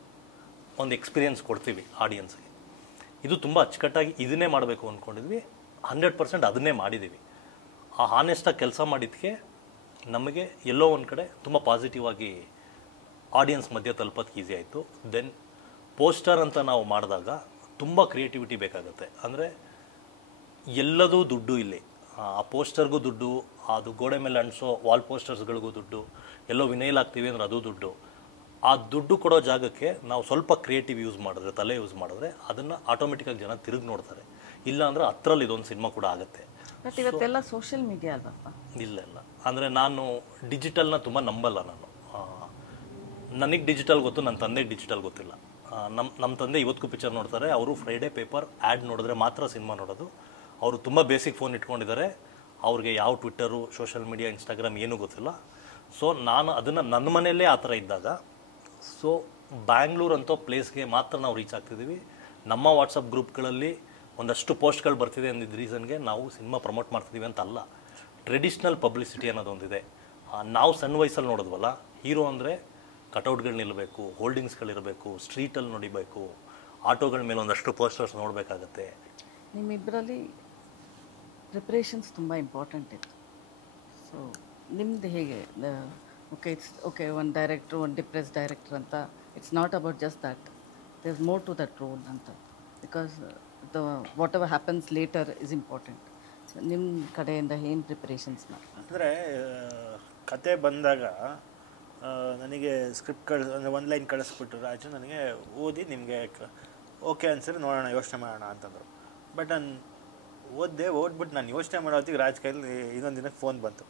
ಒಂದು ಎಕ್ಸ್ಪೀರಿಯನ್ಸ್ ಕೊಡ್ತೀವಿ ಆಡಿಯನ್ಸ್ಗೆ. ಇದು ತುಂಬ ಅಚ್ಚುಕಟ್ಟಾಗಿ ಇದನ್ನೇ ಮಾಡಬೇಕು ಅಂದ್ಕೊಂಡಿದ್ವಿ. 100% ಅದನ್ನೇ ಮಾಡಿದ್ದೀವಿ. ಆ ಹಾನೆಸ್ಟಾಗಿ ಕೆಲಸ ಮಾಡಿದ್ದಕ್ಕೆ ನಮಗೆ ಎಲ್ಲೋ ಒಂದು ಕಡೆ ತುಂಬ ಪಾಸಿಟಿವ್ ಆಗಿ ಆಡಿಯನ್ಸ್ ಮಧ್ಯೆ ತಲುಪೋದಕ್ಕೆ ಈಸಿ ಆಯಿತು. ದೆನ್ ಪೋಸ್ಟರ್ ಅಂತ ನಾವು ಮಾಡಿದಾಗ ತುಂಬ ಕ್ರಿಯೇಟಿವಿಟಿ ಬೇಕಾಗುತ್ತೆ. ಅಂದರೆ ಎಲ್ಲದೂ ದುಡ್ಡು ಇಲ್ಲಿ. ಆ ಪೋಸ್ಟರ್ಗೂ ದುಡ್ಡು, ಅದು ಗೋಡೆ ಮೇಲೆ ಅಂಟಿಸೋ ವಾಲ್ ಪೋಸ್ಟರ್ಸ್ಗಳಿಗೂ ದುಡ್ಡು, ಎಲ್ಲೋ ವಿನೈಲ್ ಹಾಕ್ತೀವಿ ಅಂದರೆ ಅದು ದುಡ್ಡು. ಆ ದುಡ್ಡು ಕೊಡೋ ಜಾಗಕ್ಕೆ ನಾವು ಸ್ವಲ್ಪ ಕ್ರಿಯೇಟಿವ್ ಯೂಸ್ ಮಾಡಿದ್ರೆ, ತಲೆ ಯೂಸ್ ಮಾಡಿದ್ರೆ ಅದನ್ನು ಆಟೋಮೆಟಿಕ್ಕಾಗಿ ಜನ ತಿರುಗಿ ನೋಡ್ತಾರೆ. ಇಲ್ಲ ಅಂದರೆ ಹತ್ರಲ್ಲಿ ಇದೊಂದು ಸಿನಿಮಾ ಕೂಡ ಆಗುತ್ತೆ. ಬಟ್ ಇವತ್ತೆಲ್ಲ ಸೋಷಿಯಲ್ ಮೀಡಿಯಾ ಅಲ್ವಪ್ಪ? ಇಲ್ಲ ಅಂದರೆ ನಾನು ಡಿಜಿಟಲ್ನ ತುಂಬ ನಂಬಲ್ಲ. ನನಗೆ ಡಿಜಿಟಲ್ ಗೊತ್ತು, ನನ್ನ ತಂದೆಗೆ ಡಿಜಿಟಲ್ ಗೊತ್ತಿಲ್ಲ. ನಮ್ಮ ತಂದೆ ಇವತ್ತಿಗೂ ಪಿಕ್ಚರ್ ನೋಡ್ತಾರೆ. ಅವರು ಫ್ರೈಡೇ ಪೇಪರ್ ಆ್ಯಡ್ ನೋಡಿದ್ರೆ ಮಾತ್ರ ಸಿನಿಮಾ ನೋಡೋದು. ಅವರು ತುಂಬ ಬೇಸಿಕ್ ಫೋನ್ ಇಟ್ಕೊಂಡಿದ್ದಾರೆ. ಅವ್ರಿಗೆ ಯಾವ ಟ್ವಿಟ್ಟರು, ಸೋಷಿಯಲ್ ಮೀಡಿಯಾ, ಇನ್ಸ್ಟಾಗ್ರಾಮ್ ಏನೂ ಗೊತ್ತಿಲ್ಲ. ಸೊ ನಾನು ಅದನ್ನು ನನ್ನ ಮನೆಯಲ್ಲೇ ಆ ಥರ ಇದ್ದಾಗ, ಸೊ ಬ್ಯಾಂಗ್ಳೂರು ಅಂತೋ ಪ್ಲೇಸ್ಗೆ ಮಾತ್ರ ನಾವು ರೀಚ್ ಆಗ್ತಿದ್ದೀವಿ. ನಮ್ಮ ವಾಟ್ಸಪ್ ಗ್ರೂಪ್ಗಳಲ್ಲಿ ಒಂದಷ್ಟು ಪೋಸ್ಟ್ಗಳು ಬರ್ತಿದೆ ಅಂದಿದ್ದ ರೀಸನ್ಗೆ ನಾವು ಸಿನಿಮಾ ಪ್ರಮೋಟ್ ಮಾಡ್ತಿದ್ದೀವಿ ಅಂತ ಅಲ್ಲ. ಟ್ರೆಡಿಷ್ನಲ್ ಪಬ್ಲಿಸಿಟಿ ಅನ್ನೋದೊಂದಿದೆ. ನಾವು ಸಣ್ಣ ವಯಸ್ಸಲ್ಲಿ ನೋಡಿದ್ವಲ್ಲ, ಹೀರೋ ಅಂದರೆ ಕಟೌಟ್ಗಳು ನಿಲ್ಲಬೇಕು, ಹೋಲ್ಡಿಂಗ್ಸ್ಗಳಿರಬೇಕು, ಸ್ಟ್ರೀಟಲ್ಲಿ ನೋಡಿಬೇಕು, ಆಟೋಗಳ ಮೇಲೆ ಒಂದಷ್ಟು ಪೋಸ್ಟರ್ಸ್ ನೋಡಬೇಕಾಗತ್ತೆ. ನಿಮ್ಮಿಬ್ಬರಲ್ಲಿ ಪ್ರಿಪ್ರೇಷನ್ಸ್ ತುಂಬ ಇಂಪಾರ್ಟೆಂಟ್ ಇತ್ತು. ಸೊ ನಿಮ್ದು ಹೇಗೆ? ಓಕೆ ಒಂದು ಡೈರೆಕ್ಟ್ರು, ಒಂದು ಡಿಪ್ರೆಸ್ ಡೈರೆಕ್ಟ್ರ್ ಅಂತ, it's not about just that, there is more to that role ಅಂತ. Because whatever happens later is important. So ನಿಮ್ಮ ಕಡೆಯಿಂದ ಏನು ಪ್ರಿಪ್ರೇಷನ್ಸ್ ಮಾಡ್ತಾರೆ? ಅಂದರೆ ಕತೆ ಬಂದಾಗ ನನಗೆ ಸ್ಕ್ರಿಪ್ಟ್ ಅಂದರೆ ಒಂದು ಲೈನ್ ಕಳಿಸ್ಬಿಟ್ಟು ರಾಜು ನನಗೆ ಓದಿ ನಿಮಗೆ ಓಕೆ ಅನ್ಸರಿ ನೋಡೋಣ, ಯೋಚನೆ ಮಾಡೋಣ ಅಂತಂದರು. ಬಟ್ ನಾನು ಓದ್ಬಿಟ್ಟು ನಾನು ಯೋಚನೆ ಮಾಡೋ ಹೊತ್ತಿಗೆ ರಾಜ್ ಕೈಲಿ ಇನ್ನೊಂದು ದಿನಕ್ಕೆ ಫೋನ್ ಬಂತು,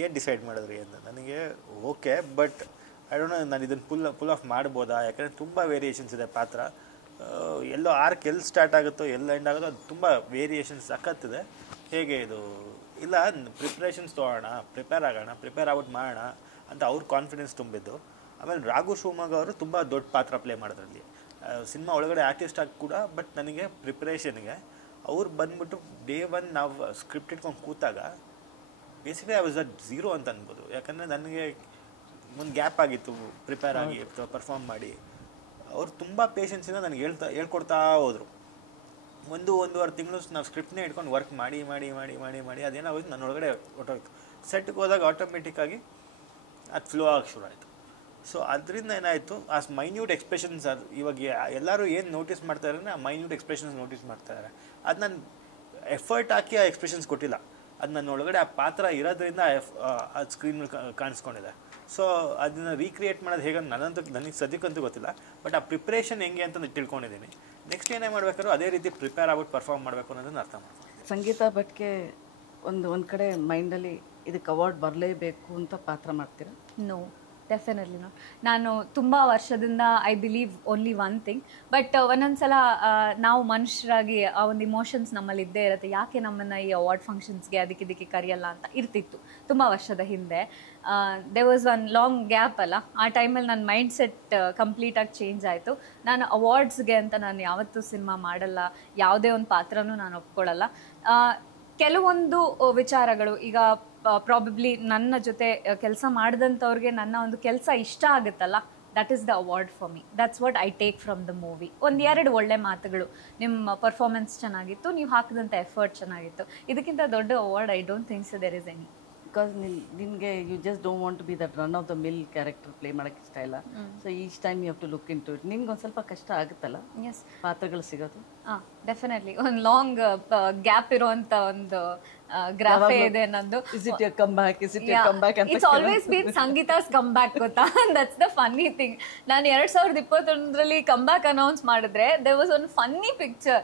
ಏನು ಡಿಸೈಡ್ ಮಾಡಿದ್ರಿ ಅಂತ. ನನಗೆ okay, but I don't know ನಾನು ಇದನ್ನು ಫುಲ್ ಆಫ್ ಮಾಡ್ಬೋದಾ, ಯಾಕಂದರೆ ತುಂಬ ವೇರಿಯೇಷನ್ಸ್ ಇದೆ ಪಾತ್ರ. ಎಲ್ಲೋ ಆರ್ಕ್ ಎಲ್ಲಿ ಸ್ಟಾರ್ಟ್ ಆಗುತ್ತೋ ಎಲ್ಲಿ ಎಂಡ್ ಆಗುತ್ತೋ ಅದು ತುಂಬ ವೇರಿಯೇಷನ್ಸ್ ಸಖತ್ತಿದೆ. ಹೇಗೆ ಇದು ಇಲ್ಲ, ಪ್ರಿಪ್ರೇಷನ್ಸ್ ತೊಗೊಳ್ಳೋಣ, ಪ್ರಿಪೇರ್ ಆಗ್ಬಿಟ್ಟು ಮಾಡೋಣ ಅಂತ ಅವ್ರ ಕಾನ್ಫಿಡೆನ್ಸ್ ತುಂಬಿದ್ದು. ಆಮೇಲೆ ರಾಘು ಶಿವಮೊಗ್ಗ ಅವರು ತುಂಬ ದೊಡ್ಡ ಪಾತ್ರ ಪ್ಲೇ ಮಾಡೋದ್ರಲ್ಲಿ, ಸಿನಿಮಾ ಒಳಗಡೆ ಆರ್ಟಿಸ್ಟ್ ಆಗಿ ಕೂಡ. ಬಟ್ ನನಗೆ ಪ್ರಿಪ್ರೇಷನ್ಗೆ ಅವ್ರು ಬಂದ್ಬಿಟ್ಟು ಡೇ 1 ನಾವು ಸ್ಕ್ರಿಪ್ಟ್ ಇಟ್ಕೊಂಡು ಕೂತಾಗ basically I was at zero ಅಂತ ಅನ್ಬೋದು. ಯಾಕಂದರೆ ನನಗೆ ಒಂದು ಗ್ಯಾಪ್ ಆಗಿತ್ತು ಪ್ರಿಪೇರ್ ಆಗಿ ಪರ್ಫಾರ್ಮ್ ಮಾಡಿ. ಅವ್ರು ತುಂಬ ಪೇಷನ್ಸಿಂದ ನನಗೆ ಹೇಳ್ಕೊಡ್ತಾ ಹೋದರು. 1-1.5 ತಿಂಗಳು ನಾವು ಸ್ಕ್ರಿಪ್ಟ್ನೇ ಇಟ್ಕೊಂಡು ವರ್ಕ್ ಮಾಡಿ ಮಾಡಿ ಮಾಡಿ ಮಾಡಿ ಮಾಡಿ ಅದೇನಾಗೋಯ್ತು ನನ್ನ ಒಳಗಡೆ ಹೊಟ್ಟೋಯ್ತು. ಸೆಟ್ಗೆ ಹೋದಾಗ ಆಟೋಮೆಟಿಕ್ಕಾಗಿ ಅದು ಫ್ಲೋ ಆಗಿ ಶುರು ಆಯಿತು. ಸೊ ಅದರಿಂದ ಏನಾಯಿತು, ಆ ಮೈನ್ಯೂಟ್ ಎಕ್ಸ್ಪ್ರೆಷನ್ಸ್, ಅದು ಇವಾಗ ಎಲ್ಲರೂ ಏನು ನೋಟಿಸ್ ಮಾಡ್ತಾರೆ ಅಂದರೆ ಆ ಮೈನ್ಯೂಟ್ ಎಕ್ಸ್ಪ್ರೆಷನ್ಸ್ ನೋಟಿಸ್ ಮಾಡ್ತಾರೆ. ಅದು ನಾನು ಎಫರ್ಟ್ ಹಾಕಿ ಆ ಎಕ್ಸ್ಪ್ರೆಷನ್ಸ್ ಕೊಟ್ಟಿಲ್ಲ, ಅದು ನನ್ನ ಒಳಗಡೆ ಆ ಪಾತ್ರ ಇರೋದ್ರಿಂದ ಅದು ಸ್ಕ್ರೀನ್ ಕಾಣಿಸ್ಕೊಂಡಿದೆ. ಸೊ ಅದನ್ನು ರೀಕ್ರಿಯೇಟ್ ಮಾಡೋದು ಹೇಗೆ ನನಗೆ ಸದ್ಯಕ್ಕಂತೂ ಗೊತ್ತಿಲ್ಲ. ಬಟ್ ಆ ಪ್ರಿಪ್ರೇಷನ್ ಹೆಂಗೆ ಅಂತ ತಿಳ್ಕೊಂಡಿದ್ದೀನಿ. ನೆಕ್ಸ್ಟ್ ಏನೇ ಮಾಡಬೇಕಾದ್ರೂ ಅದೇ ರೀತಿ ಪ್ರಿಪೇರ್ ಆಗ್ಬಿಟ್ಟು ಪರ್ಫಾರ್ಮ್ ಮಾಡಬೇಕು ಅನ್ನೋದನ್ನು ಅರ್ಥ ಮಾಡ್ಕೊಂಡಿದ್ದೀನಿ. ಸಂಗೀತ ಭಟ್ಗೆ ಒಂದು ಕಡೆ ಮೈಂಡಲ್ಲಿ ಇದಕ್ಕೆ ಅವಾರ್ಡ್ ಬರಲೇಬೇಕು ಅಂತ ಪಾತ್ರ ಮಾಡ್ತೀರಾ? No, definitely not. ನಾನು ತುಂಬ ವರ್ಷದಿಂದ I believe only one thing. But ಒಂದೊಂದ್ಸಲ ನಾವು ಮನುಷ್ಯರಾಗಿ ಆ ಒಂದು ಇಮೋಷನ್ಸ್ ನಮ್ಮಲ್ಲಿ ಇದ್ದೇ ಇರುತ್ತೆ. ಯಾಕೆ ನಮ್ಮನ್ನು ಈ ಅವಾರ್ಡ್ ಫಂಕ್ಷನ್ಸ್ಗೆ ಅದಕ್ಕೆ ಕರೆಯಲ್ಲ ಅಂತ ಇರ್ತಿತ್ತು ತುಂಬ ವರ್ಷದ ಹಿಂದೆ. They was one long gap ಅಲ್ಲ, ಆ ಟೈಮಲ್ಲಿ ನನ್ನ ಮೈಂಡ್ ಸೆಟ್ ಕಂಪ್ಲೀಟಾಗಿ ಚೇಂಜ್ ಆಯಿತು. ನಾನು ಅವಾರ್ಡ್ಸ್ಗೆ ಅಂತ ನಾನು ಯಾವತ್ತೂ ಸಿನಿಮಾ ಮಾಡಲ್ಲ, ಯಾವುದೇ ಒಂದು ಪಾತ್ರನೂ ನಾನು ಒಪ್ಕೊಳ್ಳಲ್ಲ. ಕೆಲವೊಂದು ವಿಚಾರಗಳು, ಈಗ ಪ್ರಾಬಬ್ಲಿ ನನ್ನ ಜೊತೆ ಕೆಲಸ ಮಾಡಿದಂಥವ್ರಿಗೆ ನನ್ನ ಒಂದು ಕೆಲಸ ಇಷ್ಟ ಆಗುತ್ತಲ್ಲ, that is the award for me. That's what I take from the movie. 1-2 ಒಳ್ಳೆ ಮಾತುಗಳು, ನಿಮ್ಮ ಪರ್ಫಾರ್ಮೆನ್ಸ್ ಚೆನ್ನಾಗಿತ್ತು, ನೀವು ಹಾಕಿದಂಥ ಎಫರ್ಟ್ ಚೆನ್ನಾಗಿತ್ತು, ಇದಕ್ಕಿಂತ ದೊಡ್ಡ award I don't think so there is any. Because ನಿನಗೆ you just don't want to be that run of the mill character play ಮಾಡೋಕ್ಕೆ ಇಷ್ಟ ಇಲ್ಲ. So each time you have to look into it. ನಿಮ್ಗೆ ಒಂದು ಸ್ವಲ್ಪ ಕಷ್ಟ ಆಗುತ್ತಲ್ಲ S, ಪಾತ್ರಗಳು ಸಿಗೋದು? ಡೆಫಿನೆಟ್ಲಿ ಒಂದು ಲಾಂಗ್ ಗ್ಯಾಪ್ ಇರುವಂತ ಒಂದು ಗ್ರಾಫೇ ಇದೆ ನಂದು. Is it her comeback, is it her comeback ಅಂತ it's always been Sangeetha's comeback, ಗೊತ್ತಾ? That's the funny thing. ನಾನು 2021ರಲ್ಲಿ ಕಮ್ ಬ್ಯಾಕ್ ಅನೌನ್ಸ್ ಮಾಡಿದ್ರೆ ದೇರ್ ವಾಸ್ ಒಂದು ಫನ್ನಿ ಪಿಕ್ಚರ್,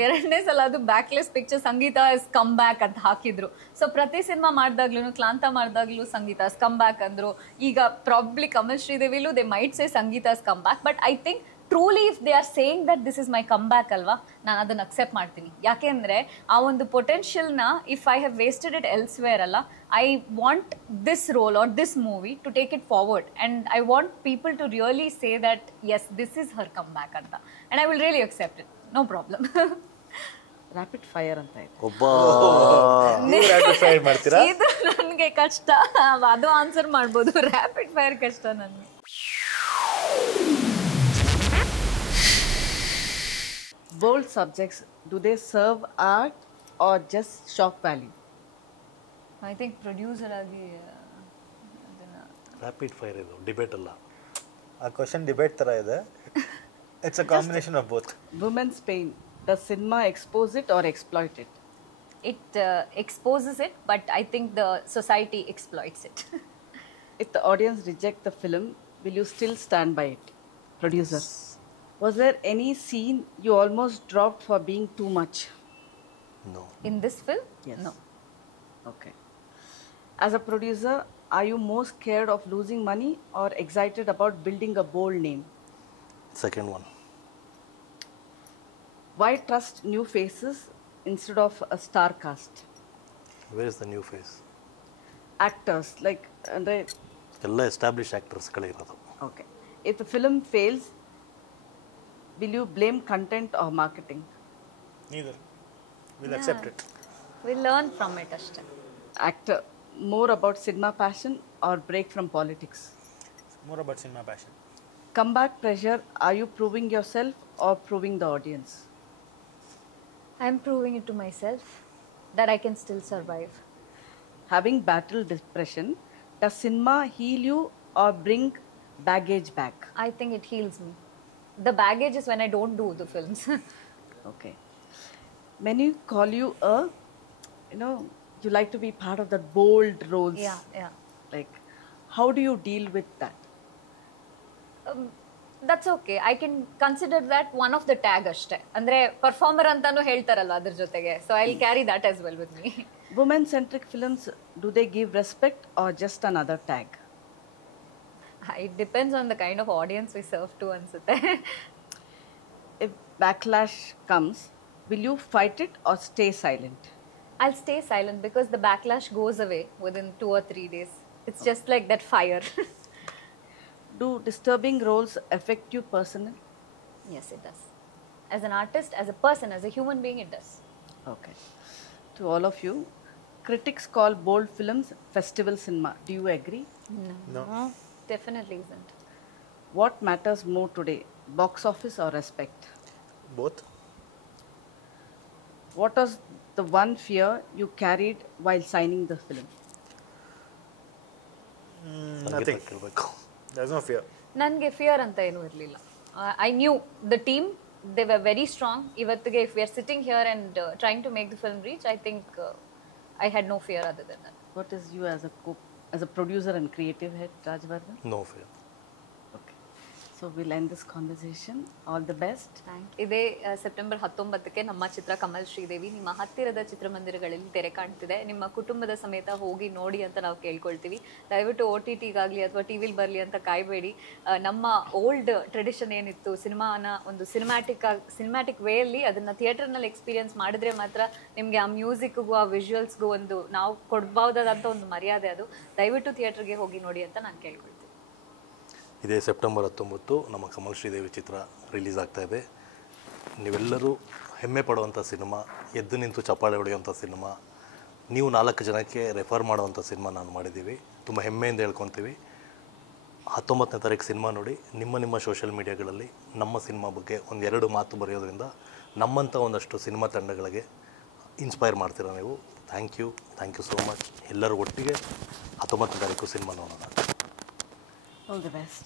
2ನೇ ಸಲ ಅದು backless picture, Sangeetha is comeback ಅಂತ ಹಾಕಿದ್ರು. ಸೊ ಪ್ರತಿ ಸಿನಿಮಾ ಮಾಡಿದಾಗ್ಲೂ, ಕ್ಲಾಂತ ಮಾಡಿದಾಗ್ಲೂ ಸಂಗೀತಾಸ್ ಕಮ್ ಬ್ಯಾಕ್ ಅಂದ್ರು. ಈಗ ಪ್ರಾಬ್ಲಿ ಕಮಲ್ ಶ್ರೀದೇವಿಲು they might say Sangeetha's comeback, but I think truly if they are saying that this is my comeback ಅಲ್ವಾ, ನಾನು ಅದನ್ನ ಅಕ್ಸೆಪ್ಟ್ ಮಾಡ್ತೀನಿ. ಯಾಕೆಂದ್ರೆ ಆ ಒಂದು ಪೊಟೆನ್ಷಿಯಲ್ನ if I have wasted it elsewhere ಅಲ್ಲ, I want this role or this movie to take it forward and I want people to really say that as this is her comeback ಅಂತ, and I will really accept it, no problem. Rapid fire ಅಂತ ಇದೆ. ಒಬ್ಬ ಮಾಡ್ತೀರಾ? ಇದು ನನಗೆ ಕಷ್ಟ, ಅದು answer ಮಾಡ್ಬೋದು. ರ್ಯಾಪಿಡ್ ಫೈರ್ ಕಷ್ಟ ನನಗೆ. Bold subjects, do they serve art or just shock value? I think producer ಆಗಿ ಅದನ್ನ ರ್ಯಾಪಿಡ್ ಫೈರ್ ಇದು ಡಿಬೇಟ್ ಅಲ್ಲ. ಆ ಕ್ವಶನ್ ಡಿಬೇಟ್ ಥರ ಇದೆ. It's a combination of both. Women's pain, does cinema expose it or exploit it? it exposes it, but I think the society exploits it. If the audience reject the film, will you still stand by it? Producer, was there any scene you almost dropped for being too much? No. In this film? Yes. No. Okay. As a producer, are you more scared of losing money or excited about building a bold name? Second one. Why trust new faces instead of a star cast? Where is the new face? Actors, like, andre, ಎಲ್ಲ establish ಆ್ಯಕ್ಟರ್ಸ್ಗಳಿರೋದು. okay. If the film fails, will you blame content or marketing? Neither. We'll accept it. We learn from it ಅಷ್ಟೇ. Actor, more about cinema passion or break from politics? More about cinema passion. Comeback pressure, are you proving yourself or proving the audience? I'm proving it to myself that I can still survive. Having battled depression, does cinema heal you or bring baggage back? I think it heals me. The baggage is when I don't do the films. Okay. Many call you a, you like to be part of the bold roles. Yeah. Like, how do you deal with that? That's okay. I can consider that one of the tag ಅಷ್ಟೇ. ಅಂದ್ರೆ performer ಅಂತಾನು ಹೇಳ್ತಾರಲ್ಲ ಅದ್ರ ಜೊತೆಗೆ. So I'll carry that as well with me. Women-centric films, do they give respect or just another tag? It depends on the kind of audience we serve to ಅನ್ಸುತ್ತೆ. If backlash comes, will you fight it or stay silent? I'll stay silent because the backlash goes away within 2 or 3 days. It's just like that fire. Do disturbing roles affect you personally? Yes, it does. As an artist, as a person, as a human being, it does. Okay. To all of you, critics call bold films festival cinema. Do you agree? No. Definitely isn't. What matters more today, box office or respect? Both. What was the one fear you carried while signing the film? Nothing. ಕೇಳಬೇಕು. There's no fear. ನನಗೆ fear ಅಂತ ಏನೂ ಇರಲಿಲ್ಲ. I knew the team, they were very strong. ಇವತ್ತಿಗೆ if we are sitting here and trying to make the film reach, I think I had no fear other than that. What is you as a producer and creative head, Rajvardhan? No fear. Okay. So we'll end this conversation. All the best. ಇದೇ September 19ಕ್ಕೆ ನಮ್ಮ ಚಿತ್ರ ಕಮಲ್ ಶ್ರೀದೇವಿ ನಿಮ್ಮ ಹತ್ತಿರದ ಚಿತ್ರಮಂದಿರಗಳಲ್ಲಿ ತೆರೆ ಕಾಣ್ತಿದೆ. ನಿಮ್ಮ ಕುಟುಂಬದ ಸಮೇತ ಹೋಗಿ ನೋಡಿ ಅಂತ ನಾವು ಕೇಳ್ಕೊಳ್ತೀವಿ. ದಯವಿಟ್ಟು OTTಗಾಗಲಿ ಅಥವಾ ಟಿವಿಲಿ ಬರಲಿ ಅಂತ ಕಾಯಬೇಡಿ. ನಮ್ಮ ಓಲ್ಡ್ ಟ್ರೆಡಿಷನ್ ಏನಿತ್ತು, ಸಿನಿಮಾನ ಒಂದು ಸಿನಿಮ್ಯಾಟಿಕ್ ವೇಯಲ್ಲಿ ಅದನ್ನು ಥಿಯೇಟರ್ನಲ್ಲಿ ಎಕ್ಸ್ಪೀರಿಯನ್ಸ್ ಮಾಡಿದ್ರೆ ಮಾತ್ರ ನಿಮಗೆ ಆ ಮ್ಯೂಸಿಕ್ಗೂ ಆ ವಿಜುವಲ್ಸ್ಗೂ ಒಂದು ನಾವು ಕೊಡ್ಬೋದಾದಂಥ ಒಂದು ಮರ್ಯಾದೆ ಅದು. ದಯವಿಟ್ಟು ಥಿಯೇಟರ್ಗೆ ಹೋಗಿ ನೋಡಿ ಅಂತ ನಾನು ಕೇಳ್ಕೊಳ್ತೀನಿ. ಇದೇ ಸೆಪ್ಟೆಂಬರ್ 19 ನಮ್ಮ ಕಮಲ್ ಶ್ರೀದೇವಿ ಚಿತ್ರ ರಿಲೀಸ್ ಆಗ್ತಾ ಇದೆ. ನೀವೆಲ್ಲರೂ ಹೆಮ್ಮೆ ಪಡುವಂಥ ಸಿನಿಮಾ, ಎದ್ದು ನಿಂತು ಚಪ್ಪಾಳೆ ಹೊಡೆಯುವಂಥ ಸಿನಿಮಾ, ನೀವು 4 ಜನಕ್ಕೆ ರೆಫರ್ ಮಾಡುವಂಥ ಸಿನಿಮಾ ನಾನು ಮಾಡಿದ್ದೀವಿ. ತುಂಬ ಹೆಮ್ಮೆಯಿಂದ ಹೇಳ್ಕೊತೀವಿ. 19ನೇ ತಾರೀಕು ಸಿನಿಮಾ ನೋಡಿ ನಿಮ್ಮ ಸೋಷಿಯಲ್ ಮೀಡಿಯಾಗಳಲ್ಲಿ ನಮ್ಮ ಸಿನಿಮಾ ಬಗ್ಗೆ 1-2 ಮಾತು ಬರೆಯೋದ್ರಿಂದ ನಮ್ಮಂಥ ಒಂದಷ್ಟು ಸಿನಿಮಾ ತಂಡಗಳಿಗೆ ಇನ್ಸ್ಪೈರ್ ಮಾಡ್ತೀರಾ ನೀವು. Thank you so much. ಎಲ್ಲರೂ ಒಟ್ಟಿಗೆ 19ನೇ ತಾರೀಕು ಸಿನಿಮಾ ನೋಡೋಣ. All the best.